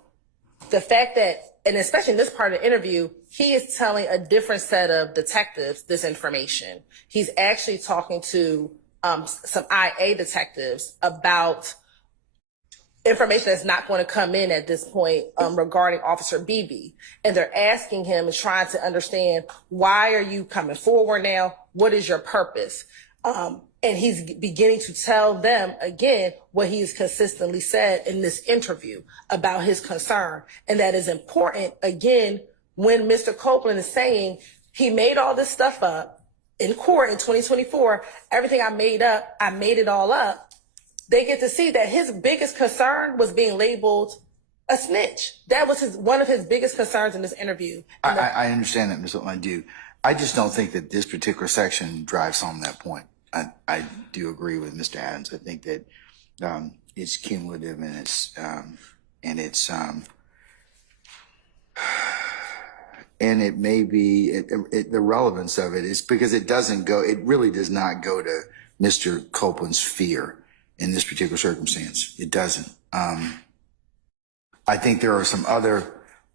the fact that, and especially in this part of the interview, he is telling a different set of detectives this information. He's actually talking to some IA detectives about information that's not going to come in at this point regarding Officer Beebe. And they're asking him and trying to understand, why are you coming forward now? What is your purpose? And he's beginning to tell them again what he's consistently said in this interview about his concern. And that is important, again, when Mr. Copeland is saying he made all this stuff up in court in 2024, everything I made up, I made it all up. They get to see that his biggest concern was being labeled a snitch. That was one of his biggest concerns in this interview. And I understand that, Ms. Hilton, I do. I just don't think that this particular section drives home that point. I do agree with Mr. Adams. I think that it's cumulative and and it may be the relevance of it is because it really does not go to Mr. Copeland's fear in this particular circumstance. It doesn't. I think there are some other,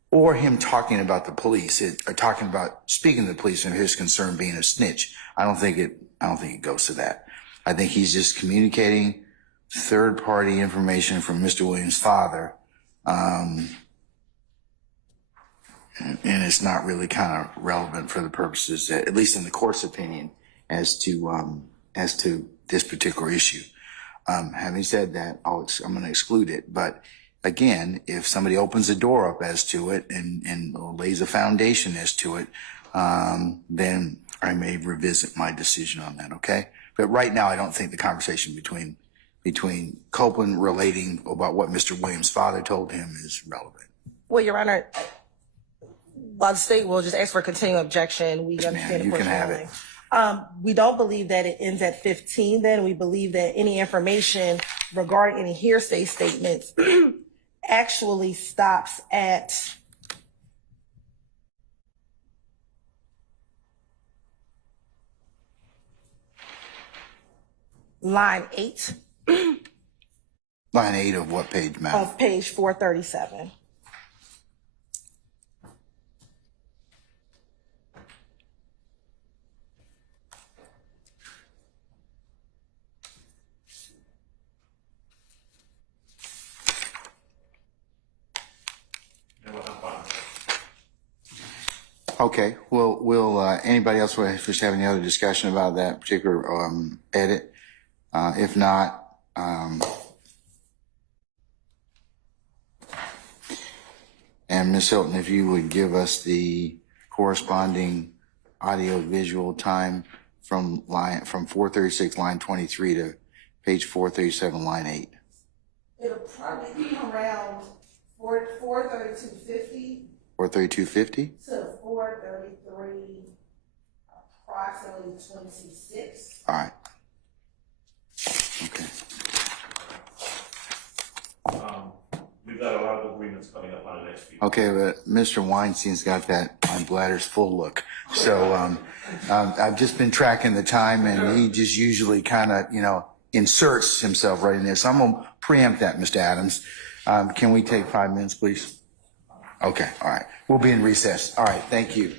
or him talking about the police, or talking about speaking to the police and his concern being a snitch. I don't think it goes to that. I think he's just communicating third-party information from Mr. Williams' father, and it's not really kind of relevant for the purposes, at least in the court's opinion, as to this particular issue. Having said that, I'm going to exclude it. But again, if somebody opens the door up as to it and lays a foundation as to it, then I may revisit my decision on that. Okay. But right now, I don't think the conversation between Copeland relating about what Mr. Williams' father told him is relevant. well, Your Honor, while the state will just ask for a continuing objection, we understand the you court's can have ruling. it. We don't believe that it ends at 15 then. We believe that any information regarding any hearsay statements actually stops at line 8 Line 8 of what page, ma'am? of page 437. Okay. Will anybody else wish to have any other discussion about that particular edit? If not, and Ms. Hilton, if you would give us the corresponding audio visual time from 436 line 23 to page 437 line 8. It'll probably be around 432.50 432.50? to 433, approximately 26. All right. Okay. We've got a lot of agreements coming up on the next week. Okay, but Mr. Weinstein's got that on Bladder's full look. So I've just been tracking the time, and he just usually kind of, inserts himself right in there. So I'm going to preempt that, Mr. Adams. Can we take 5 minutes, please? Okay, all right. We'll be in recess. All right, thank you.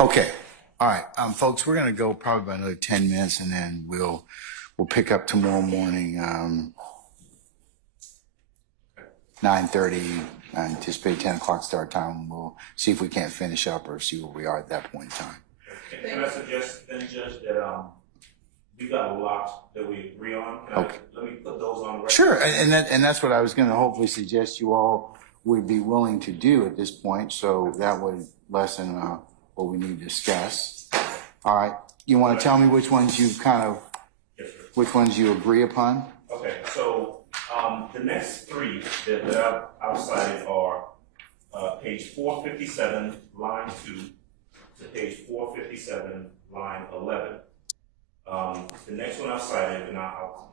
Okay. All right. Folks, we're going to go probably about another 10 minutes and then we'll pick up tomorrow morning, 9:30, anticipate 10 o'clock start time. We'll see if we can't finish up or see where we are at that point in time. Can I suggest then, Judge, that we got a lot that we agree on. Let me put those on the record. Sure. And that's what I was going to hopefully suggest you all would be willing to do at this point. So that would lessen what we need to discuss. All right. You want to tell me which ones you which ones you agree upon? Okay. So the next three that I've cited are page 457, line 2 to page 457, line 11. The next one I've cited, and I'll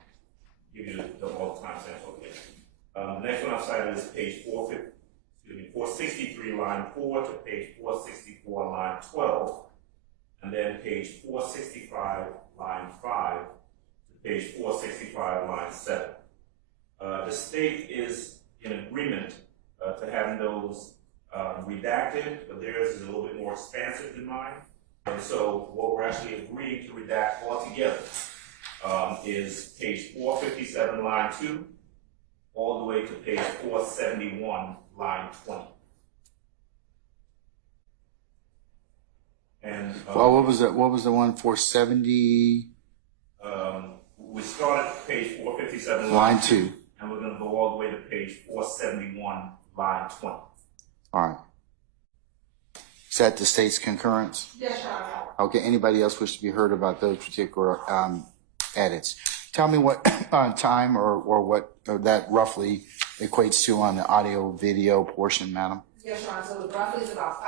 give you all the timestamps over here. The next one I've cited is page 463, line 4 to page 464, line 12, and then page 465, line 5 to page 465, line 7. The state is in agreement to having those redacted, but theirs is a little bit more expansive than mine. And so what we're actually agreeing to redact altogether is page 457, line 2, all the way to page 471, line 20. And Well, what was the one 470? We started at page 457, Line 2. and we're going to go all the way to page 471, line 20. All right. Is that the state's concurrence? Yes, Your Honor. Okay. Anybody else wish to be heard about those particular edits? Tell me what time or what that roughly equates to on the audio video portion, madam. Yes, Your Honor. So the roughly is about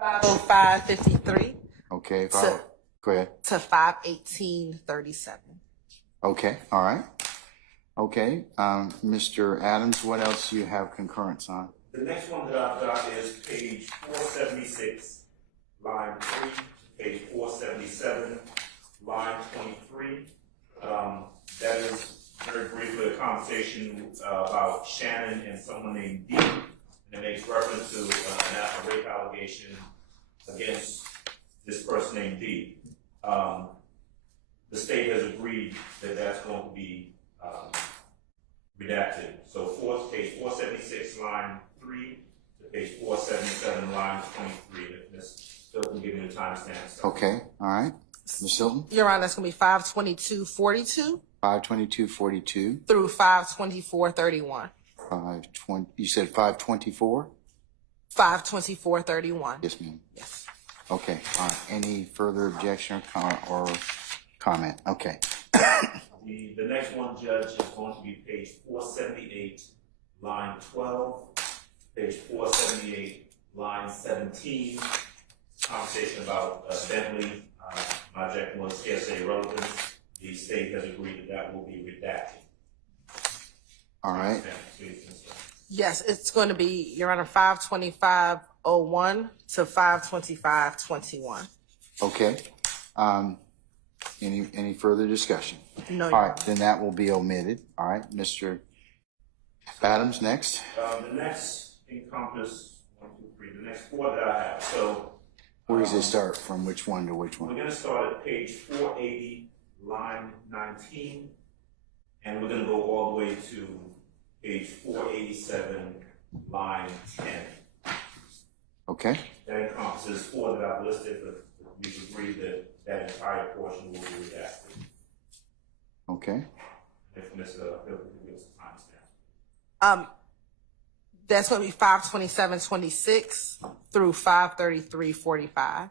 5:05:53 Okay. So- Go ahead. to 5:18:37. Okay. All right. Okay. Mr. Adams, what else do you have concurrence on? The next one that I've got is page 476, line 3 to page 477, line 23. That is very briefly a conversation about Shannon and someone named D. And it makes reference to a rape allegation against this person named D. The state has agreed that that's going to be redacted. So page 476, line 3 to page 477, line 23. Ms. Hilton, give me the timestamps. Okay. All right. Ms. Hilton? Your Honor, that's going to be 5:22:42 522:42. through 5:24:31. 520. You said 524? 5:24:31. Yes, ma'am. Yes. Okay. All right. Any further objection or comment? Okay. The next one, Judge, is going to be page 478, line 12, page 478, line 17. Conversation about Bentley. My objection was hearsay relevance. The state has agreed that will be redacted. All right. Yes, it's going to be, Your Honor, 5:25:01 to 5:25:21. Okay. Any further discussion? No, All Your right. Honor. Then that will be omitted. All right. Mr. Adams, next. The next encompass, 1, 2, 3, the next 4 that I have. So Where does it start? From which one to which we're one? going to start at page 480, line 19, and we're going to go all the way to page 487, line 10. Okay. That encompasses 4 that I've listed, but we've agreed that that entire portion will be redacted. Okay. If Ms. Hilton can give us a timestamp. That's going to be 5:27:26 through 5:33:45.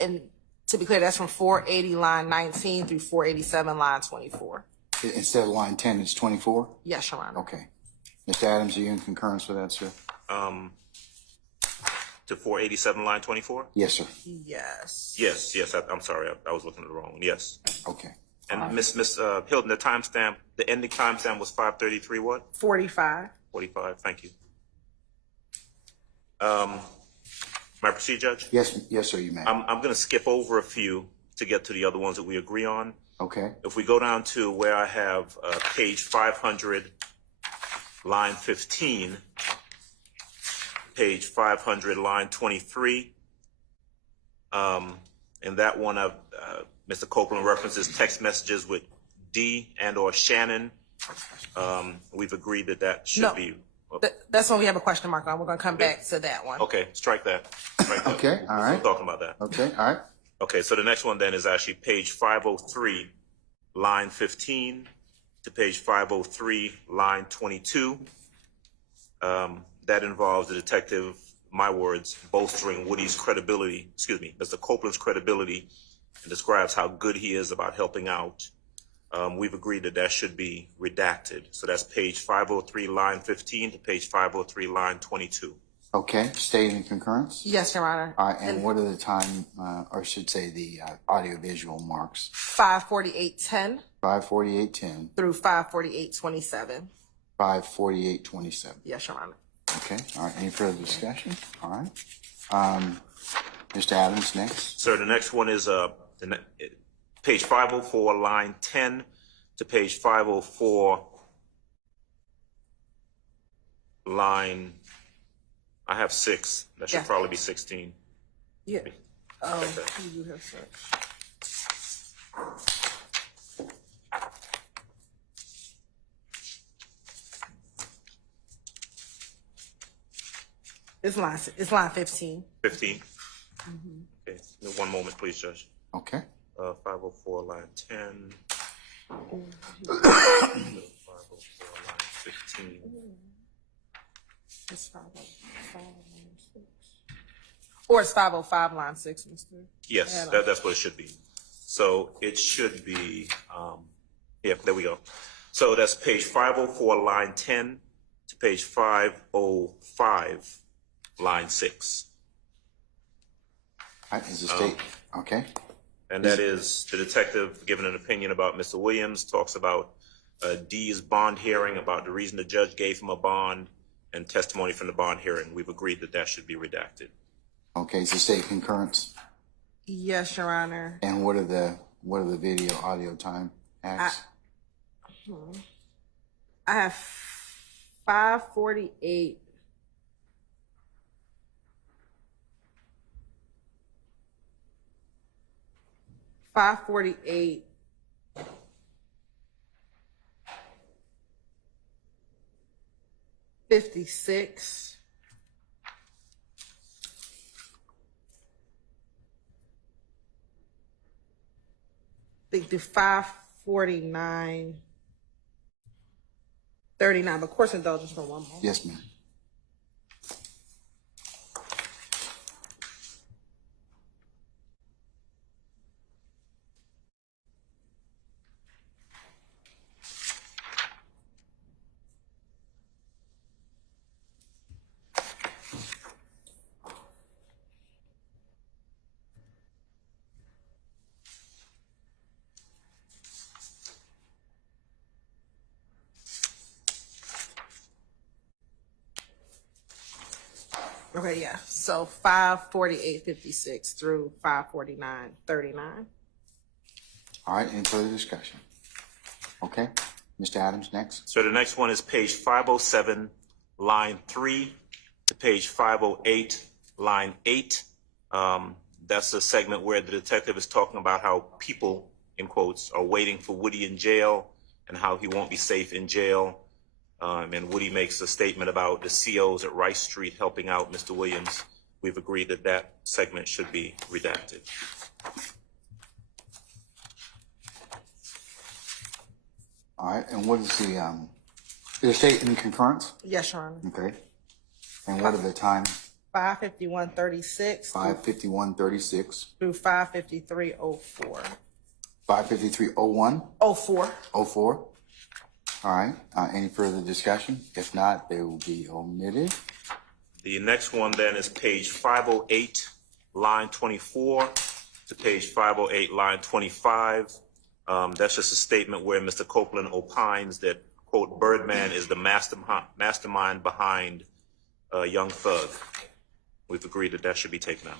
And to be clear, that's from 480 line 19 through 487 line 24. Instead of line 10, it's 24? Yes, Your Honor. Okay. Mr. Adams, are you in concurrence with that, sir? To 487, line 24? Yes, sir. Yes. Yes, I'm sorry, I was looking at the wrong one, yes. Okay. And Miss Hilton, the timestamp, the ending timestamp was 5:33 what? 45. 45, thank you. May I proceed, Judge? Yes, sir, you may. I'm going to skip over a few to get to the other ones that we agree on. Okay. If we go down to where I have page 500, line 15, page 500, line 23. In that one, Mr. Copeland references text messages with D and or Shannon. We've agreed that should No. be. That's when we have a question mark on. We're going to come back to that one. Okay, strike that. Strike that. Okay, all right. We're talking about that. Okay, all right. Okay, so the next one then is actually page 503, line 15 to page 503, line 22. That involves the detective, my words, bolstering Woody's credibility, Mr. Copeland's credibility, and describes how good he is about helping out. We've agreed that should be redacted. So that's page 503, line 15 to page 503, line 22. Okay, stated in concurrence? Yes, Your Honor. All right, and what are the time, or I should say the audiovisual marks? 5:48:10 5:48:10, through 5:48:27. 5:48:27. Yes, Your Honor. Okay, all right, any further discussion? All right. Mr. Adams, next. Sir, the next one is page 504, line 10 to page 504, line, I have 6. That should Yeah. probably be 16. Yeah. Okay. You have such. It's line 15. 15? Okay, one moment, please, Judge. Okay. 504, line 10. 504, line 15. It's 505, line 6. Or it's 505, line 6, Mr. Yes, that's what it should be. So it should be, yeah, there we go. So that's page 504, line 10 to page 505, line 6. All right, is the state, okay? And that is the detective giving an opinion about Mr. Williams, talks about D's bond hearing, about the reason the judge gave him a bond, and testimony from the bond hearing. We've agreed that should be redacted. Okay, is the state concurrence? Yes, Your Honor. And what are the video audio time acts? I have 5:48. $5:48. $56. I think the 5:49. 39, but course indulgence for one more. Yes, ma'am. Okay, yeah. So 5:48:56 through 5:49:39. All right, any further discussion? Okay, Mr. Adams, next. So the next one is page 507, line 3 to page 508, line 8. That's a segment where the detective is talking about how people, in quotes, are waiting for Woody in jail and how he won't be safe in jail. And Woody makes a statement about the COs at Rice Street helping out Mr. Williams. We've agreed that segment should be redacted. All right, and what is the state in concurrence? Yes, Your Honor. Okay. And what are the times? 5:51:36 5:51:36, through 5:53:04. 5:53:01, 04. 04. All right, any further discussion? If not, they will be omitted. The next one then is page 508, line 24 to page 508, line 25. That's just a statement where Mr. Copeland opines that, quote, Birdman is the mastermind behind Young Thug. We've agreed that should be taken out.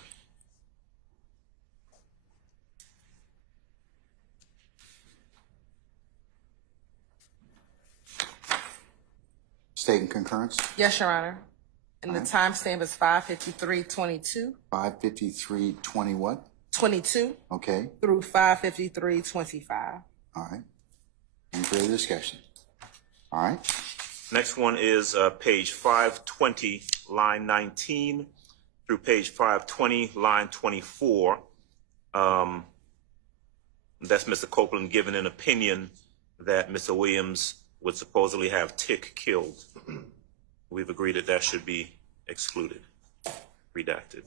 State in concurrence? Yes, Your Honor. And the timestamp is 5:53:22. 5:53:20 what? 22 Okay, through 5:53:25. all right. Any further discussion? All right, Next one is page 520, line 19 through page 520, line 24. That's Mr. Copeland giving an opinion that Mr. Williams would supposedly have Tick killed. We've agreed that that should be excluded, redacted.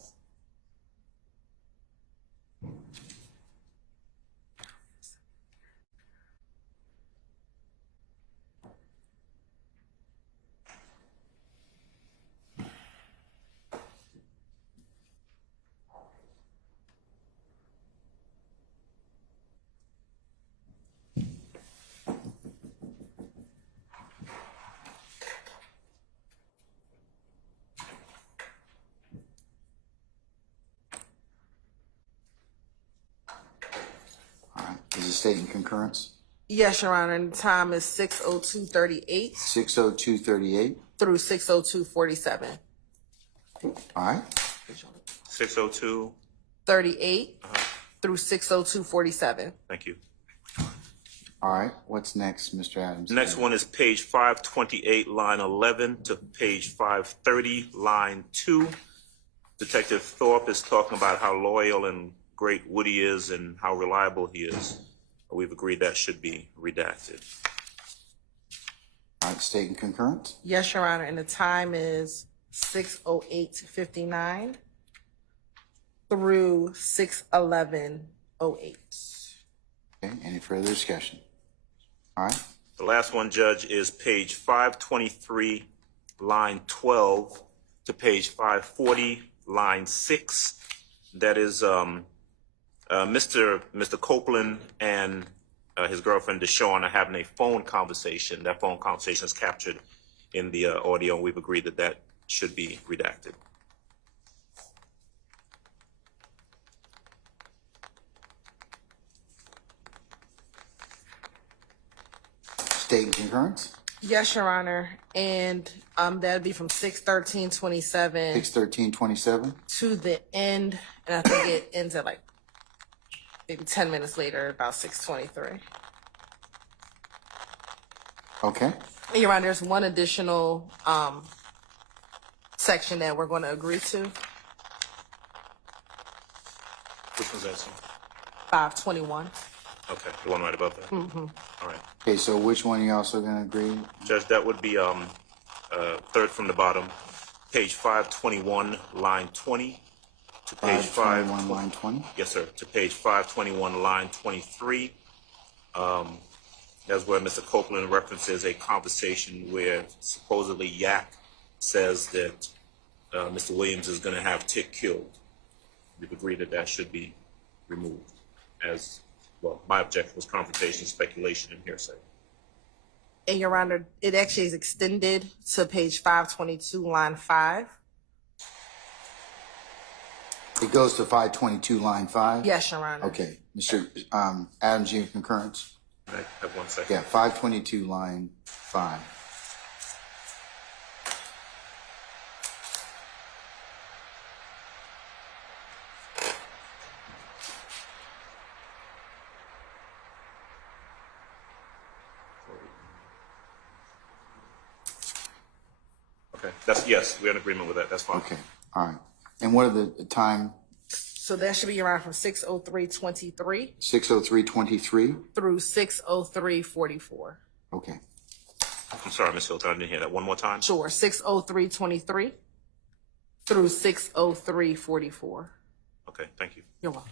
all right. Is the state in concurrence? Yes, Your Honor. And the time is 6:02:38 6:02:38. through 6:02:47. All right. 602, 38 through 6:02:47. thank you. All right. What's next, Mr. Adams? Next one is page 528, line 11 to page 530, line 2. Detective Thorpe is talking about how loyal and great Woody is and how reliable he is. We've agreed that should be redacted. All right. State in concurrence? Yes, Your Honor. And the time is 6:08:59 through 6:11:08. Okay. Any further discussion? All right. The last one, Judge, is page 523, line 12 to page 540, line 6. That is Mr. Copeland and his girlfriend Deshawn are having a phone conversation. That phone conversation is captured in the audio, and we've agreed that that should be redacted. State in concurrence? Yes, Your Honor. And that'd be from 6:13:27 6:13:27. to the end. And I think it ends at like maybe 10 minutes later, about 6:23. Okay. And Your Honor, there's one additional section that we're going to agree to. Which one's that, sir? 521. Okay, the one right above that. All right. Okay, so which one are you also going to agree? Judge, that would be third from the bottom, page 521, line 20 to page 521, line 20? Yes, sir. To page 521, line 23. That's where Mr. Copeland references a conversation where supposedly Yak says that Mr. Williams is going to have Tick killed. We've agreed that that should be removed. As well, my objection was confrontation, speculation, and hearsay. And Your Honor, it actually is extended to page 522, line 5. It goes to 522, line 5? Yes, Your Honor. Okay. Mr. Adams, you in concurrence? I have 1 second. Yeah, 522, line 5. Okay, that's, yes, we're in agreement with that. That's fine. Okay, all right. And what are the time? So that should be around from 6:03:23 6:03:23? through 6:03:44. Okay. I'm sorry, Ms. Hilton, I didn't hear that. One more time. Sure, 6:03:23 through 6:03:44. Okay, thank you. You're welcome.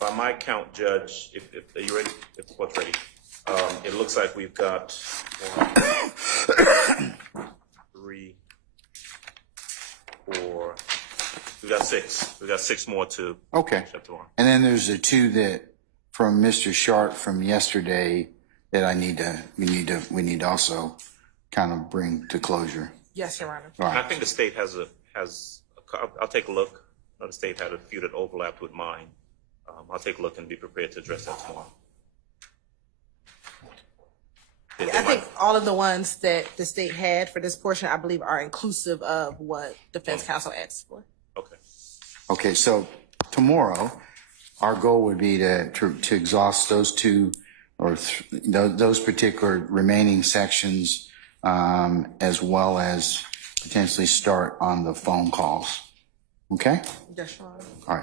By my count, Judge, if are you ready? If the court's ready, it looks like we've got 1, 3, 4. We got 6. We got 6 more to Okay. shut tomorrow. And then there's the 2 that from Mr. Sharp from yesterday that we need to also kind of bring to closure. Yes, Your Honor. All And I right. think the state has I'll take a look. The state had a few that overlapped with mine. I'll take a look and be prepared to address that tomorrow. I think all of the ones that the state had for this portion, I believe, are inclusive of what defense counsel asked for. Okay. Okay, so tomorrow, our goal would be to exhaust those two or those particular remaining sections, as well as potentially start on the phone calls. Okay? Yes, Your Honor. All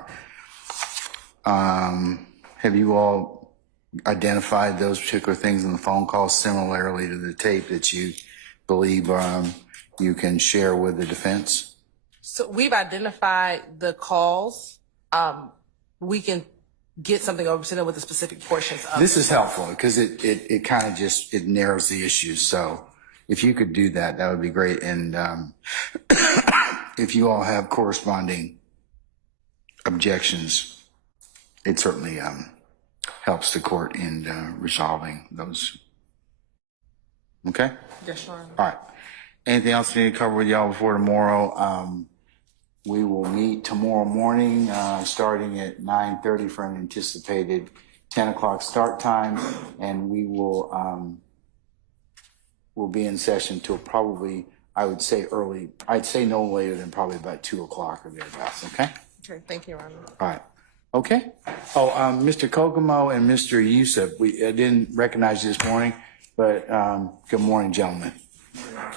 right. Have you all identified those particular things in the phone calls similarly to the tape that you believe you can share with the defense? So we've identified the calls. We can get something over to them with the specific portions of This is helpful because it kind of just, it narrows the issues. So if you could do that, that would be great. And if you all have corresponding objections, it certainly helps the court in resolving those. Okay? Yes, Your Honor. All right. Anything else we need to cover with y'all before tomorrow? We will meet tomorrow morning, starting at 9:30 for an anticipated 10 o'clock start time, and we will we'll be in session till probably, I would say early. I'd say no later than probably about 2 o'clock or thereabouts. Okay. Okay, thank you, Your Honor. All right. Okay. Oh, Mr. Kokomo and Mr. Yusuf, I didn't recognize you this morning, but good morning, gentlemen.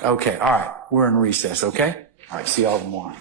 Okay. All right. We're in recess. Okay. All right. See y'all tomorrow.